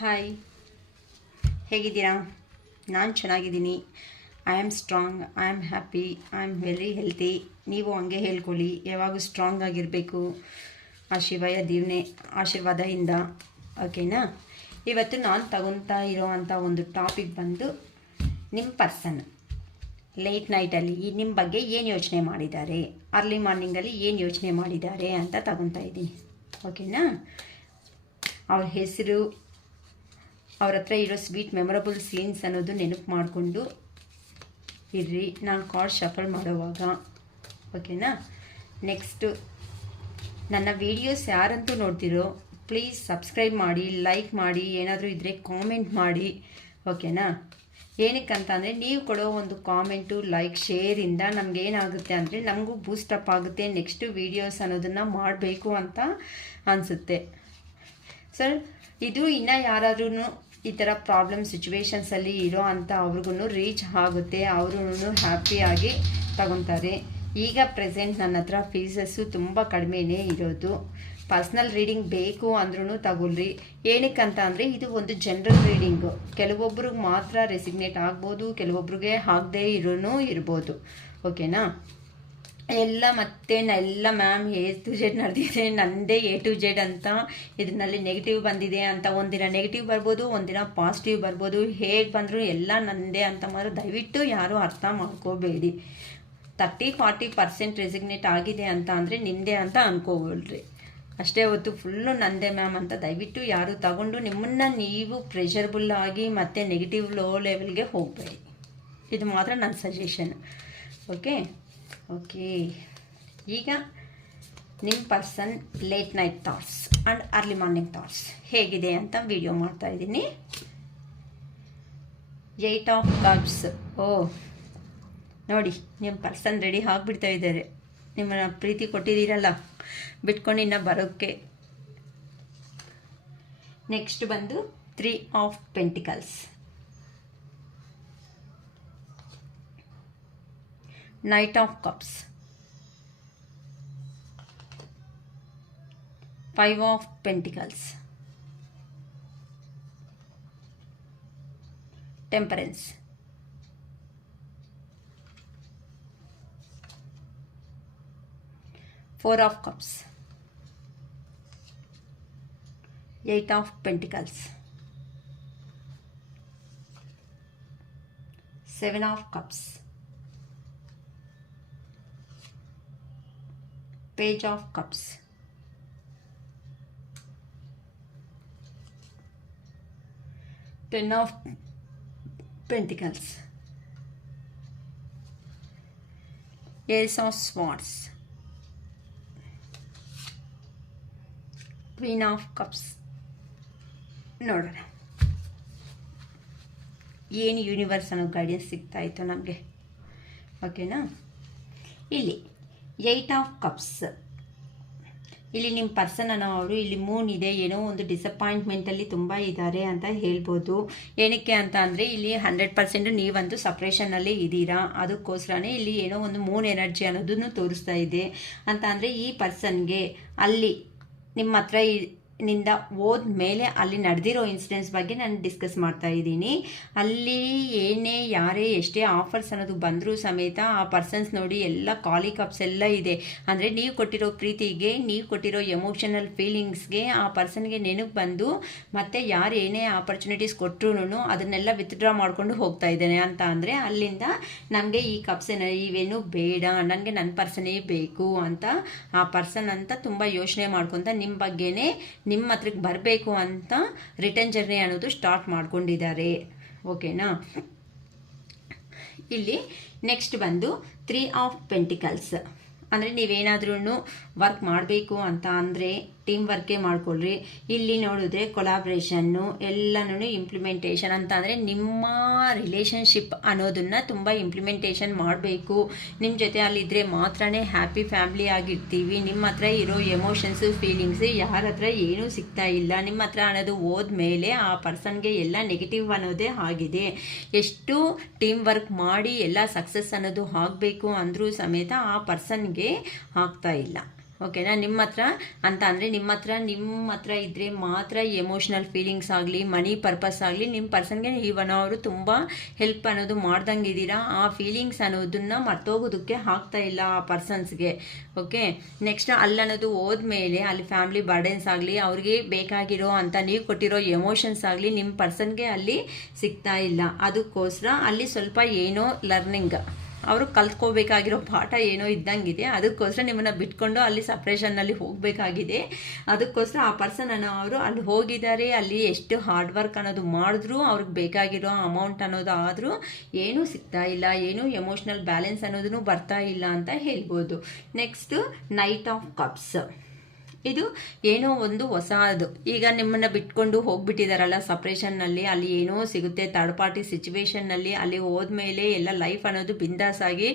Hi, ಹೇಗಿದ್ದೀರಾ? ನಾನು ಚೆನ್ನಾಗಿದ್ದೀನಿ. I am strong, I am happy, I am very healthy. ನೀವು ಹಂಗೆ ಹೇಳ್ಕೊಳ್ಳಿ, ಯಾವಾಗೂ ಸ್ಟ್ರಾಂಗ್ ಆಗಿರಬೇಕು. ಆ ಶಿವಯ ದೀವನೆ ಆಶೀರ್ವಾದದಿಂದ. ಓಕೆನಾ? ಇವತ್ತು ನಾನು ತಗೊತಾ ಇರೋವಂಥ ಒಂದು ಟಾಪಿಕ್ ಬಂದು ನಿಮ್ಮ ಪರ್ಸನ್ ಲೇಟ್ ನೈಟಲ್ಲಿ ನಿಮ್ಮ ಬಗ್ಗೆ ಏನು ಯೋಚನೆ ಮಾಡಿದ್ದಾರೆ, ಅರ್ಲಿ ಮಾರ್ನಿಂಗಲ್ಲಿ ಏನು ಯೋಚನೆ ಮಾಡಿದ್ದಾರೆ ಅಂತ ತಗೊತಾ ಇದ್ದೀನಿ. ಓಕೆನಾ? ಅವ್ರ ಹೆಸರು, ಅವ್ರ ಹತ್ರ ಇರೋ ಸ್ವೀಟ್ ಮೆಮೊರಬಲ್ ಸೀನ್ಸ್ ಅನ್ನೋದು ನೆನಪು ಮಾಡಿಕೊಂಡು ಇರ್ರಿ ನಾನು ಕಾರ್ಡ್ ಶಫಲ್ ಮಾಡೋವಾಗ. ಓಕೆನಾ? ನೆಕ್ಸ್ಟು ನನ್ನ ವೀಡಿಯೋಸ್ ಯಾರಂತೂ ನೋಡ್ತಿರೋ ಪ್ಲೀಸ್ ಸಬ್ಸ್ಕ್ರೈಬ್ ಮಾಡಿ, ಲೈಕ್ ಮಾಡಿ, ಏನಾದರೂ ಇದ್ದರೆ ಕಾಮೆಂಟ್ ಮಾಡಿ. ಓಕೆನಾ? ಏನಕ್ಕಂತ ಅಂದರೆ ನೀವು ಕೊಡೋ ಒಂದು ಕಾಮೆಂಟು, ಲೈಕ್, ಶೇರಿಂದ ನಮಗೇನಾಗುತ್ತೆ ಅಂದರೆ ನಮಗೂ ಬೂಸ್ಟಪ್ ಆಗುತ್ತೆ, ನೆಕ್ಸ್ಟು ವೀಡಿಯೋಸ್ ಅನ್ನೋದನ್ನು ಮಾಡಬೇಕು ಅಂತ ಅನಿಸುತ್ತೆ. ಸರ್, ಇದು ಇನ್ನೂ ಯಾರಾದ್ರೂ ಈ ಥರ ಪ್ರಾಬ್ಲಮ್ ಸಿಚುವೇಶನ್ಸಲ್ಲಿ ಇರೋ ಅಂಥ ಅವ್ರಿಗೂ ರೀಚ್ ಆಗುತ್ತೆ, ಅವರು ಹ್ಯಾಪಿಯಾಗಿ ತಗೊತಾರೆ. ಈಗ ಪ್ರೆಸೆಂಟ್ ನನ್ನ ಹತ್ರ ಫೀಸಸ್ಸು ತುಂಬ ಕಡಿಮೆನೇ ಇರೋದು. ಪರ್ಸ್ನಲ್ ರೀಡಿಂಗ್ ಬೇಕು ಅಂದ್ರೂ ತಗೊಳ್ರಿ. ಏನಕ್ಕಂತ ಅಂದರೆ ಇದು ಒಂದು ಜನರಲ್ ರೀಡಿಂಗು. ಕೆಲವೊಬ್ರಿಗೆ ಮಾತ್ರ ರೆಸಿಗ್ನೇಟ್ ಆಗ್ಬೋದು, ಕೆಲವೊಬ್ರಿಗೆ ಆಗದೇ ಇರೋನು ಇರ್ಬೋದು. ಓಕೆನಾ? ಎಲ್ಲ ಮ್ಯಾಮ್ ಎ ಟು ಜೆಡ್ ನಡೆದಿದೆ, ನನ್ನದೇ ಎ ಟು ಜೆಡ್ ಅಂತ ಇದರಲ್ಲಿ ನೆಗೆಟಿವ್ ಬಂದಿದೆ ಅಂತ. ಒಂದಿನ ನೆಗೆಟಿವ್ ಬರ್ಬೋದು, ಒಂದಿನ ಪಾಸಿಟಿವ್ ಬರ್ಬೋದು. ಹೇಗೆ ಬಂದರೂ ಎಲ್ಲ ನನ್ನದೇ ಅಂತ ಮಾತ್ರ ದಯವಿಟ್ಟು ಯಾರೂ ಅರ್ಥ ಮಾಡ್ಕೋಬೇಡಿ. 30-40% ರೆಸಿಗ್ನೇಟ್ ಆಗಿದೆ ಅಂತ ಅಂದರೆ ನಿಂದೆ ಅಂತ ಅನ್ಕೋಬೇಡ್ರಿ. ಅಷ್ಟೇ ಹೊತ್ತು ಫುಲ್ಲು ನಂದೇ ಮ್ಯಾಮ್ ಅಂತ ದಯವಿಟ್ಟು ಯಾರು ತಗೊಂಡು ನಿಮ್ಮನ್ನು ನೀವು ಪ್ರೆಷರ್ಬುಲ್ ಆಗಿ ಮತ್ತು ನೆಗೆಟಿವ್ ಲೋ ಲೆವೆಲ್ಗೆ ಹೋಗಬೇಡಿ. ಇದು ಮಾತ್ರ ನನ್ನ ಸಜೆಷನ್. ಓಕೆ, ಈಗ ನಿಮ್ಮ person late night thoughts and early morning thoughts ಹೇಗಿದೆ ಅಂತ ವಿಡಿಯೋ ಮಾಡ್ತಾಯಿದ್ದೀನಿ. 8 ಆಫ್ ಕಪ್ಸ್. ನೋಡಿ, ನಿಮ್ಮ ಪರ್ಸನ್ ರೆಡಿ ಆಗಿಬಿಡ್ತಾ ಇದ್ದಾರೆ. ನಿಮ್ಮನ್ನು ಪ್ರೀತಿ ಕೊಟ್ಟಿದ್ದೀರಲ್ಲ, ಬಿಟ್ಕೊಂಡು ಇನ್ನು ಬರೋಕ್ಕೆ. ನೆಕ್ಸ್ಟ್ ಬಂದು 3 of pentacles, Knight of Cups, 5 of Pentacles, Temperance, Four of Cups, 8 of Pentacles, 7 of Cups, Page of Cups, Ten of Pentacles, Ace of Swords, Queen of Cups. ನೋಡೋಣ ಏನು ಯೂನಿವರ್ಸ್ ಅನ್ನೋ guidance ಸಿಗ್ತಾ ಇತ್ತು ನಮಗೆ. ಓಕೆನಾ? ಇಲ್ಲಿ 8 ಆಫ್ ಕಪ್ಸ್. ಇಲ್ಲಿ ನಿಮ್ಮ ಪರ್ಸನ್ ಅನ್ನೋರು, ಇಲ್ಲಿ ಮೂನ್ ಇದೆ, ಏನೋ ಒಂದು ಡಿಸಪಾಯಿಂಟ್ಮೆಂಟಲ್ಲಿ ತುಂಬ ಇದ್ದಾರೆ ಅಂತ ಹೇಳ್ಬೋದು. ಏನಕ್ಕೆ ಅಂತ ಅಂದರೆ ಇಲ್ಲಿ 100% ನೀವಂತೂ ಸಪ್ರೇಷನಲ್ಲಿ ಇದ್ದೀರಾ. ಅದಕ್ಕೋಸ್ಕರನೇ ಇಲ್ಲಿ ಏನೋ ಒಂದು ಮೂನ್ ಎನರ್ಜಿ ಅನ್ನೋದನ್ನು ತೋರಿಸ್ತಾ ಇದೆ. ಅಂತ ಅಂದರೆ ಈ ಪರ್ಸನ್ಗೆ ಅಲ್ಲಿ ನಿಮ್ಮ ಹತ್ರ ನಿಂದ ಹೋದ್ಮೇಲೆ ಅಲ್ಲಿ ನಡೆದಿರೋ ಇನ್ಸಿಡೆಂಟ್ಸ್ ಬಗ್ಗೆ ನಾನು ಡಿಸ್ಕಸ್ ಮಾಡ್ತಾ ಇದ್ದೀನಿ. ಅಲ್ಲಿ ಏನೇ ಯಾರೇ ಎಷ್ಟೇ ಆಫರ್ಸ್ ಅನ್ನೋದು ಬಂದರೂ ಸಮೇತ ಆ ಪರ್ಸನ್ಸ್ ನೋಡಿ ಎಲ್ಲ ಖಾಲಿ ಕಪ್ಸ್ ಎಲ್ಲ ಇದೆ. ಅಂದರೆ ನೀವು ಕೊಟ್ಟಿರೋ ಪ್ರೀತಿಗೆ, ನೀವು ಕೊಟ್ಟಿರೋ ಎಮೋಷನಲ್ ಫೀಲಿಂಗ್ಸ್ಗೆ ಆ ಪರ್ಸನ್ಗೆ ನೆನಪು ಬಂದು ಮತ್ತೆ ಯಾರು ಏನೇ ಆಪರ್ಚುನಿಟೀಸ್ ಕೊಟ್ಟರು ಅದನ್ನೆಲ್ಲ ವಿತ್ಡ್ರಾ ಮಾಡ್ಕೊಂಡು ಹೋಗ್ತಾ ಇದ್ದೇನೆ. ಅಂತ ಅಂದರೆ ಅಲ್ಲಿಂದ ನನಗೆ ಈ ಕಪ್ಸ್ ಇವೇನು ಬೇಡ, ನನಗೆ ನನ್ನ ಪರ್ಸನೇ ಬೇಕು ಅಂತ ಆ ಪರ್ಸನ್ ಅಂತ ತುಂಬ ಯೋಚನೆ ಮಾಡ್ಕೊತ ನಿಮ್ಮ ಬಗ್ಗೆನೇ ನಿಮ್ಮ ಹತ್ರಕ್ಕೆ ಬರಬೇಕು ಅಂತ ರಿಟರ್ನ್ ಜರ್ನಿ ಅನ್ನೋದು ಸ್ಟಾರ್ಟ್ ಮಾಡ್ಕೊಂಡಿದ್ದಾರೆ. ಓಕೆನಾ? ಇಲ್ಲಿ ನೆಕ್ಸ್ಟ್ ಬಂದು 3 ಆಫ್ ಪೆಂಟಿಕಲ್ಸ್. ಅಂದರೆ ನೀವೇನಾದ್ರೂ ವರ್ಕ್ ಮಾಡಬೇಕು ಅಂತ ಅಂದರೆ ಟೀಮ್ ವರ್ಕೇ ಮಾಡ್ಕೊಳ್ರಿ. ಇಲ್ಲಿ ನೋಡಿದ್ರೆ ಕೊಲಾಬ್ರೇಷನ್ನು ಎಲ್ಲನೂ ಇಂಪ್ಲಿಮೆಂಟೇಷನ್ ಅಂತ ಅಂದರೆ ನಿಮ್ಮ ರಿಲೇಷನ್ಶಿಪ್ ಅನ್ನೋದನ್ನು ತುಂಬ ಇಂಪ್ಲಿಮೆಂಟೇಷನ್ ಮಾಡಬೇಕು. ನಿಮ್ಮ ಜೊತೆ ಅಲ್ಲಿದ್ದರೆ ಮಾತ್ರನೇ ಹ್ಯಾಪಿ ಫ್ಯಾಮ್ಲಿ ಆಗಿರ್ತೀವಿ. ನಿಮ್ಮ ಹತ್ರ ಇರೋ ಎಮೋಷನ್ಸು, ಫೀಲಿಂಗ್ಸು ಯಾರ ಹತ್ರ ಏನೂ ಸಿಗ್ತಾ ಇಲ್ಲ. ನಿಮ್ಮ ಹತ್ರ ಅನ್ನೋದು ಹೋದ್ಮೇಲೆ ಆ ಪರ್ಸನ್ಗೆ ಎಲ್ಲ ನೆಗೆಟಿವ್ ಅನ್ನೋದೇ ಆಗಿದೆ. ಎಷ್ಟು ಟೀಮ್ ವರ್ಕ್ ಮಾಡಿ ಎಲ್ಲ ಸಕ್ಸಸ್ ಅನ್ನೋದು ಆಗಬೇಕು ಅಂದರೂ ಸಮೇತ ಆ ಪರ್ಸನ್ಗೆ ಆಗ್ತಾ ಇಲ್ಲ. ಓಕೆನಾ. ನಿಮ್ಮ ಹತ್ರ ಅಂತ ಅಂದರೆ ನಿಮ್ಮ ಹತ್ರ ಇದ್ದರೆ ಮಾತ್ರ ಎಮೋಷ್ನಲ್ ಫೀಲಿಂಗ್ಸ್ ಆಗಲಿ, ಮನಿ ಪರ್ಪಸ್ ಆಗಲಿ, ನಿಮ್ಮ ಪರ್ಸನ್ಗೆ ಅವರು ತುಂಬ ಹೆಲ್ಪ್ ಅನ್ನೋದು ಮಾಡ್ದಂಗೆ ಇದ್ದೀರಾ. ಆ ಫೀಲಿಂಗ್ಸ್ ಅನ್ನೋದನ್ನ ಮರ್ತೋಗೋದಕ್ಕೆ ಆಗ್ತಾ ಇಲ್ಲ ಆ ಪರ್ಸನ್ಸ್ಗೆ. ಓಕೆ, ನೆಕ್ಸ್ಟ್ ಅನ್ನೋದು ಹೋದ್ಮೇಲೆ ಅಲ್ಲಿ ಫ್ಯಾಮಿಲಿ ಬರ್ಡನ್ಸ್ ಆಗಲಿ, ಅವ್ರಿಗೆ ಬೇಕಾಗಿರೋ ಅಂತ ನೀವು ಕೊಟ್ಟಿರೋ ಎಮೋಷನ್ಸ್ ಆಗಲಿ ನಿಮ್ಮ ಪರ್ಸನ್ಗೆ ಅಲ್ಲಿ ಸಿಗ್ತಾ ಇಲ್ಲ. ಅದಕ್ಕೋಸ್ಕರ ಅಲ್ಲಿ ಸ್ವಲ್ಪ ಏನೋ ಲರ್ನಿಂಗ್, ಅವರು ಕಲ್ತ್ಕೋಬೇಕಾಗಿರೋ ಪಾಠ ಏನೋ ಇದ್ದಂಗಿದೆ. ಅದಕ್ಕೋಸ್ಕರ ನಿಮ್ಮನ್ನು ಬಿಟ್ಕೊಂಡು ಅಲ್ಲಿ ಸಪ್ರೇಷನ್ನಲ್ಲಿ ಹೋಗಬೇಕಾಗಿದೆ. ಅದಕ್ಕೋಸ್ಕರ ಆ ಪರ್ಸನ್ ಅವರು ಅಲ್ಲಿ ಹೋಗಿದ್ದಾರೆ. ಅಲ್ಲಿ ಎಷ್ಟು ಹಾರ್ಡ್ ವರ್ಕ್ ಅನ್ನೋದು ಮಾಡಿದ್ರು ಅವ್ರಿಗೆ ಬೇಕಾಗಿರೋ ಅಮೌಂಟ್ ಅನ್ನೋದು ಆದರೂ ಏನೂ ಸಿಗ್ತಾ ಇಲ್ಲ, ಏನೂ ಎಮೋಷ್ನಲ್ ಬ್ಯಾಲೆನ್ಸ್ ಅನ್ನೋದನ್ನು ಬರ್ತಾ ಇಲ್ಲ ಅಂತ ಹೇಳ್ಬೋದು. Next knight of cups. ಇದು ಏನೋ ಒಂದು ಹೊಸದು, ಈಗ ನಿಮ್ಮನ್ನು ಬಿಟ್ಕೊಂಡು ಹೋಗ್ಬಿಟ್ಟಿದಾರಲ್ಲ ಸಪ್ರೇಷನ್ನಲ್ಲಿ, ಅಲ್ಲಿ ಏನೋ ಸಿಗುತ್ತೆ ಥರ್ಡ್ ಪಾರ್ಟಿ ಸಿಚುವೇಶನ್ನಲ್ಲಿ. ಅಲ್ಲಿ ಹೋದ್ಮೇಲೆ ಎಲ್ಲ ಲೈಫ್ ಅನ್ನೋದು ಬಿಂದಾಸ್ ಆಗಿ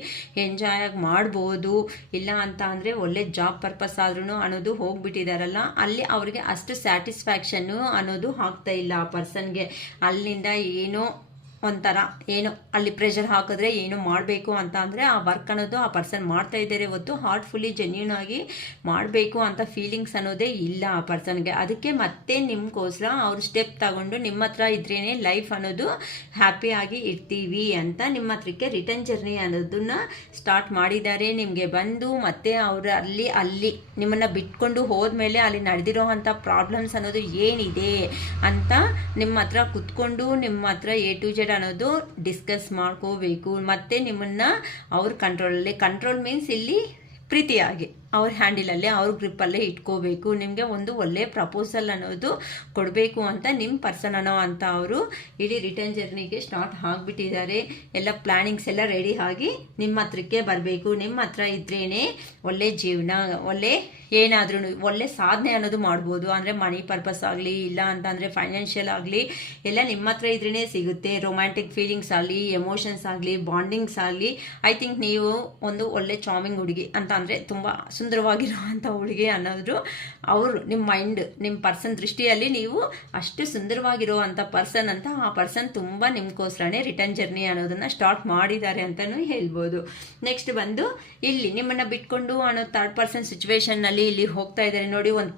ಎಂಜಾಯ್ ಆಗಿ ಮಾಡ್ಬೋದು. ಇಲ್ಲ ಅಂತ ಅಂದರೆ ಒಳ್ಳೆ ಜಾಬ್ ಪರ್ಪಸ್ ಆದ್ರೂ ಅನ್ನೋದು ಹೋಗ್ಬಿಟ್ಟಿದಾರಲ್ಲ, ಅಲ್ಲಿ ಅವ್ರಿಗೆ ಅಷ್ಟು ಸ್ಯಾಟಿಸ್ಫ್ಯಾಕ್ಷನ್ನು ಅನ್ನೋದು ಆಗ್ತಾ ಇಲ್ಲ ಆ ಪರ್ಸನ್ಗೆ. ಅಲ್ಲಿಂದ ಏನೋ ಒಂಥರ ಏನೋ ಅಲ್ಲಿ ಪ್ರೆಷರ್ ಹಾಕಿದ್ರೆ ಏನು ಮಾಡಬೇಕು ಅಂತ ಅಂದರೆ ಆ ವರ್ಕ್ ಅನ್ನೋದು ಆ ಪರ್ಸನ್ ಮಾಡ್ತಾ ಇದ್ದಾರೆ ಹೊತ್ತು ಹಾರ್ಟ್ಫುಲ್ಲಿ ಜೆನ್ಯೂನ್ ಆಗಿ ಮಾಡಬೇಕು ಅಂತ ಫೀಲಿಂಗ್ಸ್ ಅನ್ನೋದೇ ಇಲ್ಲ ಆ ಪರ್ಸನ್ಗೆ. ಅದಕ್ಕೆ ಮತ್ತೆ ನಿಮ್ಗೋಸ್ಕರ ಅವ್ರು ಸ್ಟೆಪ್ ತಗೊಂಡು ನಿಮ್ಮ ಹತ್ರ ಇದ್ರೇ ಲೈಫ್ ಅನ್ನೋದು ಹ್ಯಾಪಿಯಾಗಿ ಇರ್ತೀವಿ ಅಂತ ನಿಮ್ಮ ಹತ್ರಕ್ಕೆ ರಿಟರ್ನ್ ಜರ್ನಿ ಅನ್ನೋದನ್ನ ಸ್ಟಾರ್ಟ್ ಮಾಡಿದ್ದಾರೆ. ನಿಮಗೆ ಬಂದು ಮತ್ತೆ ಅವರು ಅಲ್ಲಿ ನಿಮ್ಮನ್ನು ಬಿಟ್ಕೊಂಡು ಹೋದ್ಮೇಲೆ ಅಲ್ಲಿ ನಡೆದಿರೋ ಅಂಥ ಪ್ರಾಬ್ಲಮ್ಸ್ ಅನ್ನೋದು ಏನಿದೆ ಅಂತ ನಿಮ್ಮ ಹತ್ರ ಕುತ್ಕೊಂಡು ನಿಮ್ಮ ಹತ್ರ A to Z ಅನ್ನೋದು ಡಿಸ್ಕಸ್ ಮಾಡ್ಕೋಬೇಕು. ಮತ್ತೆ ನಿಮ್ಮನ್ನ ಅವ್ರ ಕಂಟ್ರೋಲ್ ಮೀನ್ಸ್ ಇಲ್ಲಿ ಪ್ರೀತಿಯಾಗಿ ಅವ್ರ ಹ್ಯಾಂಡಲಲ್ಲೇ ಅವ್ರ ಗ್ರಿಪ್ಪಲ್ಲೇ ಇಟ್ಕೋಬೇಕು. ನಿಮಗೆ ಒಂದು ಒಳ್ಳೆ ಪ್ರಪೋಸಲ್ ಅನ್ನೋದು ಕೊಡಬೇಕು ಅಂತ ನಿಮ್ಮ ಪರ್ಸನ್ ಅನ್ನೋ ಅಂತ ಅವರು ಇಡೀ ರಿಟರ್ನ್ ಜರ್ನಿಗೆ ಸ್ಟಾರ್ಟ್ ಆಗಿಬಿಟ್ಟಿದ್ದಾರೆ. ಎಲ್ಲ ಪ್ಲ್ಯಾನಿಂಗ್ಸ್ ಎಲ್ಲ ರೆಡಿ ಆಗಿ ನಿಮ್ಮ ಹತ್ರಕ್ಕೆ ಬರಬೇಕು. ನಿಮ್ಮ ಹತ್ರ ಇದ್ರೇ ಒಳ್ಳೆ ಜೀವನ, ಒಳ್ಳೆ ಏನಾದ್ರೂ ಒಳ್ಳೆ ಸಾಧನೆ ಅನ್ನೋದು ಮಾಡ್ಬೋದು. ಅಂದರೆ ಮನಿ ಪರ್ಪಸ್ ಆಗಲಿ, ಇಲ್ಲ ಅಂತಂದರೆ ಫೈನಾನ್ಷಿಯಲ್ ಆಗಲಿ, ಎಲ್ಲ ನಿಮ್ಮ ಹತ್ರ ಇದ್ರೇ ಸಿಗುತ್ತೆ. ರೊಮ್ಯಾಂಟಿಕ್ ಫೀಲಿಂಗ್ಸ್ ಆಗಲಿ, ಎಮೋಷನ್ಸ್ ಆಗಲಿ, ಬಾಂಡಿಂಗ್ಸ್ ಆಗಲಿ. ಐ ಥಿಂಕ್ ನೀವು ಒಂದು ಒಳ್ಳೆ ಚಾಮಿಂಗ್ ಹುಡುಗಿ ಅಂತ ಅಂದರೆ ತುಂಬ ಸುಂದರವಾಗಿರುವಂಥ ಹುಡುಗಿ ಅನ್ನೋದು ಅವರು ನಿಮ್ಮ ಮೈಂಡ್, ನಿಮ್ಮ ಪರ್ಸನ್ ದೃಷ್ಟಿಯಲ್ಲಿ ನೀವು ಅಷ್ಟು ಸುಂದರವಾಗಿರುವಂಥ ಪರ್ಸನ್ ಅಂತ ಆ ಪರ್ಸನ್ ತುಂಬ ನಿಮ್ಗೋಸ್ಕರನೇ ರಿಟರ್ನ್ ಜರ್ನಿ ಅನ್ನೋದನ್ನು ಸ್ಟಾರ್ಟ್ ಮಾಡಿದ್ದಾರೆ ಅಂತಲೂ ಹೇಳ್ಬೋದು. ನೆಕ್ಸ್ಟ್ ಬಂದು ಇಲ್ಲಿ ನಿಮ್ಮನ್ನು ಬಿಟ್ಕೊಂಡು ಅನ್ನೋ ಥರ್ಡ್ ಪರ್ಸನ್ ಸಿಚುವೇಶನ್ನಲ್ಲಿ ಇಲ್ಲಿ ಹೋಗ್ತಾ ಇದ್ದಾರೆ ನೋಡಿ. ಒಂದು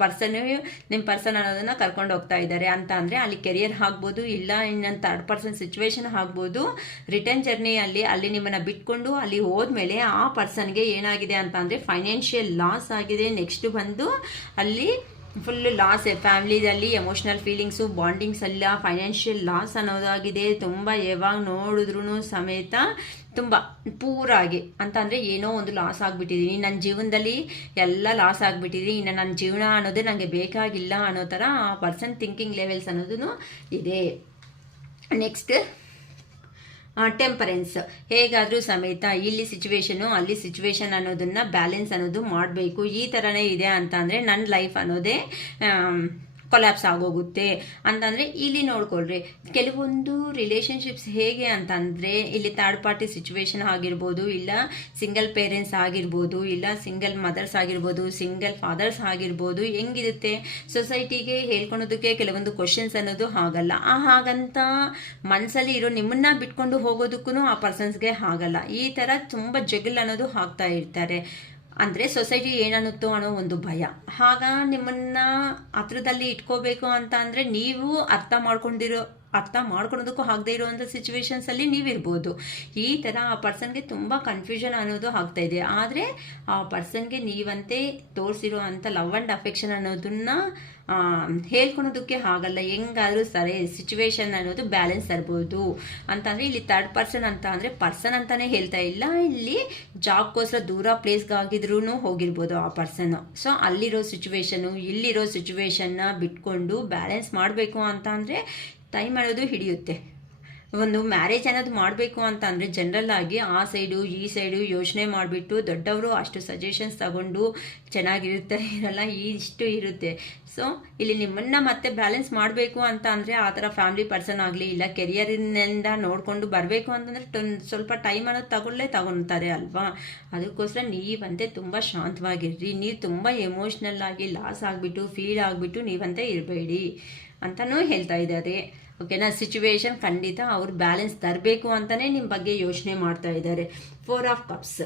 ನಿಮ್ಮ ಪರ್ಸನ್ ಅನ್ನೋದನ್ನ ಕರ್ಕೊಂಡು ಹೋಗ್ತಾ ಇದ್ದಾರೆ ಅಂತ ಅಂದರೆ ಅಲ್ಲಿ ಕೆರಿಯರ್ ಆಗ್ಬೋದು, ಇಲ್ಲ ಇನ್ನೊಂದು ಥರ್ಡ್ ಪರ್ಸನ್ ಸಿಚುವೇಶನ್ ಆಗ್ಬೋದು. ರಿಟರ್ನ್ ಜರ್ನಿಯಲ್ಲಿ ನಿಮ್ಮನ್ನು ಬಿಟ್ಕೊಂಡು ಅಲ್ಲಿ ಹೋದ್ಮೇಲೆ ಆ ಪರ್ಸನ್ಗೆ ಏನಾಗಿದೆ ಅಂತ ಅಂದರೆ ಫೈನಾನ್ಷಿಯಲ್ ಲಾಸ್ ಆಗಿದೆ. ನೆಕ್ಸ್ಟ್ ಬಂದು ಅಲ್ಲಿ full loss, ಫ್ಯಾಮಿಲಿದಲ್ಲಿ emotional feelings, bondings ಎಲ್ಲ ಫೈನಾನ್ಷಿಯಲ್ ಲಾಸ್ ಅನ್ನೋದಾಗಿದೆ. ತುಂಬ ಯಾವಾಗ ನೋಡಿದ್ರೂ ಸಮೇತ ತುಂಬ ಪೂರಾಗಿ ಅಂತ ಅಂದರೆ ಏನೋ ಒಂದು ಲಾಸ್ ಆಗಿಬಿಟ್ಟಿದ್ದೀನಿ, ನನ್ನ ಜೀವನದಲ್ಲಿ ಎಲ್ಲ ಲಾಸ್ ಆಗಿಬಿಟ್ಟಿದ್ದೀನಿ, ಇನ್ನು ನನ್ನ ಜೀವನ ಅನ್ನೋದೇ ನನಗೆ ಬೇಕಾಗಿಲ್ಲ ಅನ್ನೋ ಥರ ಆ ಪರ್ಸನ್ ಥಿಂಕಿಂಗ್ ಲೆವೆಲ್ಸ್ ಅನ್ನೋದು ಇದೆ. Next temperance. ಹೇಗಾದರೂ ಸಮೇತ ಇಲ್ಲಿ ಸಿಚುವೇಶನು ಅಲ್ಲಿ ಸಿಚುವೇಶನ್ ಅನ್ನೋದನ್ನು ಬ್ಯಾಲೆನ್ಸ್ ಅನ್ನೋದು ಮಾಡಬೇಕು. ಈ ಥರನೇ ಇದೆ ಅಂತ ಅಂದರೆ ನನ್ನ ಲೈಫ್ ಅನ್ನೋದೇ ಕೊಲ್ಯಾಪ್ಸ್ ಆಗೋಗುತ್ತೆ ಅಂತಂದರೆ ಇಲ್ಲಿ ನೋಡ್ಕೊಳ್ರಿ. ಕೆಲವೊಂದು ರಿಲೇಷನ್ಶಿಪ್ಸ್ ಹೇಗೆ ಅಂತಂದರೆ ಇಲ್ಲಿ ಥರ್ಡ್ ಪಾರ್ಟಿ ಸಿಚುವೇಶನ್ ಆಗಿರ್ಬೋದು, ಇಲ್ಲ ಸಿಂಗಲ್ ಪೇರೆಂಟ್ಸ್ ಆಗಿರ್ಬೋದು, ಇಲ್ಲ ಸಿಂಗಲ್ ಮದರ್ಸ್ ಆಗಿರ್ಬೋದು, ಸಿಂಗಲ್ ಫಾದರ್ಸ್ ಆಗಿರ್ಬೋದು. ಹೆಂಗಿರುತ್ತೆ ಸೊಸೈಟಿಗೆ ಹೇಳ್ಕೊಳೋದಕ್ಕೆ ಕೆಲವೊಂದು ಕ್ವಶನ್ಸ್ ಅನ್ನೋದು ಆಗಲ್ಲ. ಹಾಗಂತ ಮನಸ್ಸಲ್ಲಿ ಇರೋ ನಿಮ್ಮನ್ನ ಬಿಟ್ಕೊಂಡು ಹೋಗೋದಕ್ಕೂ ಆ ಪರ್ಸನ್ಸ್ಗೆ ಆಗಲ್ಲ. ಈ ಥರ ತುಂಬ ಜಗಲ್ ಅನ್ನೋದು ಆಗ್ತಾ ಇರ್ತಾರೆ. ಅಂದರೆ ಸೊಸೈಟಿ ಏನನ್ನುತ್ತೋ ಅನ್ನೋ ಒಂದು ಭಯ. ಆಗ ನಿಮ್ಮನ್ನು ಹತ್ರದಲ್ಲಿ ಇಟ್ಕೋಬೇಕು ಅಂತ ಅಂದರೆ ನೀವು ಅರ್ಥ ಮಾಡ್ಕೊಳೋದಕ್ಕೂ ಆಗದೆ ಇರೋವಂಥ ಸಿಚುವೇಶನ್ಸಲ್ಲಿ ನೀವಿರ್ಬೋದು. ಈ ಥರ ಆ ಪರ್ಸನ್ಗೆ ತುಂಬ ಕನ್ಫ್ಯೂಷನ್ ಅನ್ನೋದು ಆಗ್ತಾ ಇದೆ. ಆದರೆ ಆ ಪರ್ಸನ್ಗೆ ನೀವಂತೆ ತೋರಿಸಿರೋ ಅಂಥ ಲವ್ ಆ್ಯಂಡ್ ಅಫೆಕ್ಷನ್ ಅನ್ನೋದನ್ನು ಹೇಳ್ಕೊಳೋದಕ್ಕೆ ಆಗಲ್ಲ. ಹೆಂಗಾದರೂ ಸರಿ ಸಿಚುವೇಶನ್ ಅನ್ನೋದು ಬ್ಯಾಲೆನ್ಸ್ ತರ್ಬೋದು ಅಂತಂದರೆ ಇಲ್ಲಿ ಥರ್ಡ್ ಪರ್ಸನ್ ಅಂತ ಅಂದರೆ ಪರ್ಸನ್ ಅಂತಲೇ ಹೇಳ್ತಾ ಇಲ್ಲ, ಇಲ್ಲಿ ಜಾಬ್ಗೋಸ್ಕರ ದೂರ ಪ್ಲೇಸ್ಗಾಗಿದ್ರೂ ಹೋಗಿರ್ಬೋದು ಆ ಪರ್ಸನ್ನು. ಸೊ ಅಲ್ಲಿರೋ ಸಿಚುವೇಶನು ಇಲ್ಲಿರೋ ಸಿಚುವೇಶನ್ನ ಬಿಟ್ಕೊಂಡು ಬ್ಯಾಲೆನ್ಸ್ ಮಾಡಬೇಕು ಅಂತ ಅಂದರೆ ಟೈಮ್ ಅನ್ನೋದು ಹಿಡಿಯುತ್ತೆ. ಒಂದು ಮ್ಯಾರೇಜ್ ಅನ್ನೋದು ಮಾಡಬೇಕು ಅಂತ ಅಂದರೆ ಜನರಲ್ ಆಗಿ ಆ ಸೈಡು ಈ ಸೈಡು ಯೋಚನೆ ಮಾಡಿಬಿಟ್ಟು ದೊಡ್ಡವರು ಅಷ್ಟು ಸಜೆಷನ್ಸ್ ತಗೊಂಡು ಚೆನ್ನಾಗಿರುತ್ತೆ ಇರಲ್ಲ, ಇಷ್ಟು ಇರುತ್ತೆ. ಸೊ ಇಲ್ಲಿ ನಿಮ್ಮನ್ನು ಮತ್ತೆ ಬ್ಯಾಲೆನ್ಸ್ ಮಾಡಬೇಕು ಅಂತ ಅಂದರೆ ಆ ಥರ ಫ್ಯಾಮಿಲಿ ಪರ್ಸನ್ ಆಗಲಿ, ಇಲ್ಲ ಕೆರಿಯರಿನಿಂದ ನೋಡಿಕೊಂಡು ಬರಬೇಕು ಅಂತಂದರೆ ಸ್ವಲ್ಪ ಟೈಮ್ ಅನ್ನೋದು ತಗೊಳ್ತಾರೆ ಅಲ್ವಾ. ಅದಕ್ಕೋಸ್ಕರ ನೀವಂತೆ ತುಂಬ ಶಾಂತವಾಗಿರ್ರಿ. ನೀವು ತುಂಬ ಎಮೋಷ್ನಲ್ ಆಗಿ ಲಾಸ್ ಆಗಿಬಿಟ್ಟು ಫೀಲ್ ಆಗಿಬಿಟ್ಟು ನೀವಂತೆ ಇರಬೇಡಿ ಅಂತಲೂ ಹೇಳ್ತಾ ಇದ್ದಾರೆ. ಓಕೆನಾ. ಸಿಚುವೇಶನ್ ಖಂಡಿತ ಅವ್ರು ಬ್ಯಾಲೆನ್ಸ್ ತರಬೇಕು ಅಂತಲೇ ನಿಮ್ಮ ಬಗ್ಗೆ ಯೋಚನೆ ಮಾಡ್ತಾ ಇದ್ದಾರೆ. 4 ಆಫ್ ಕಪ್ಸ್.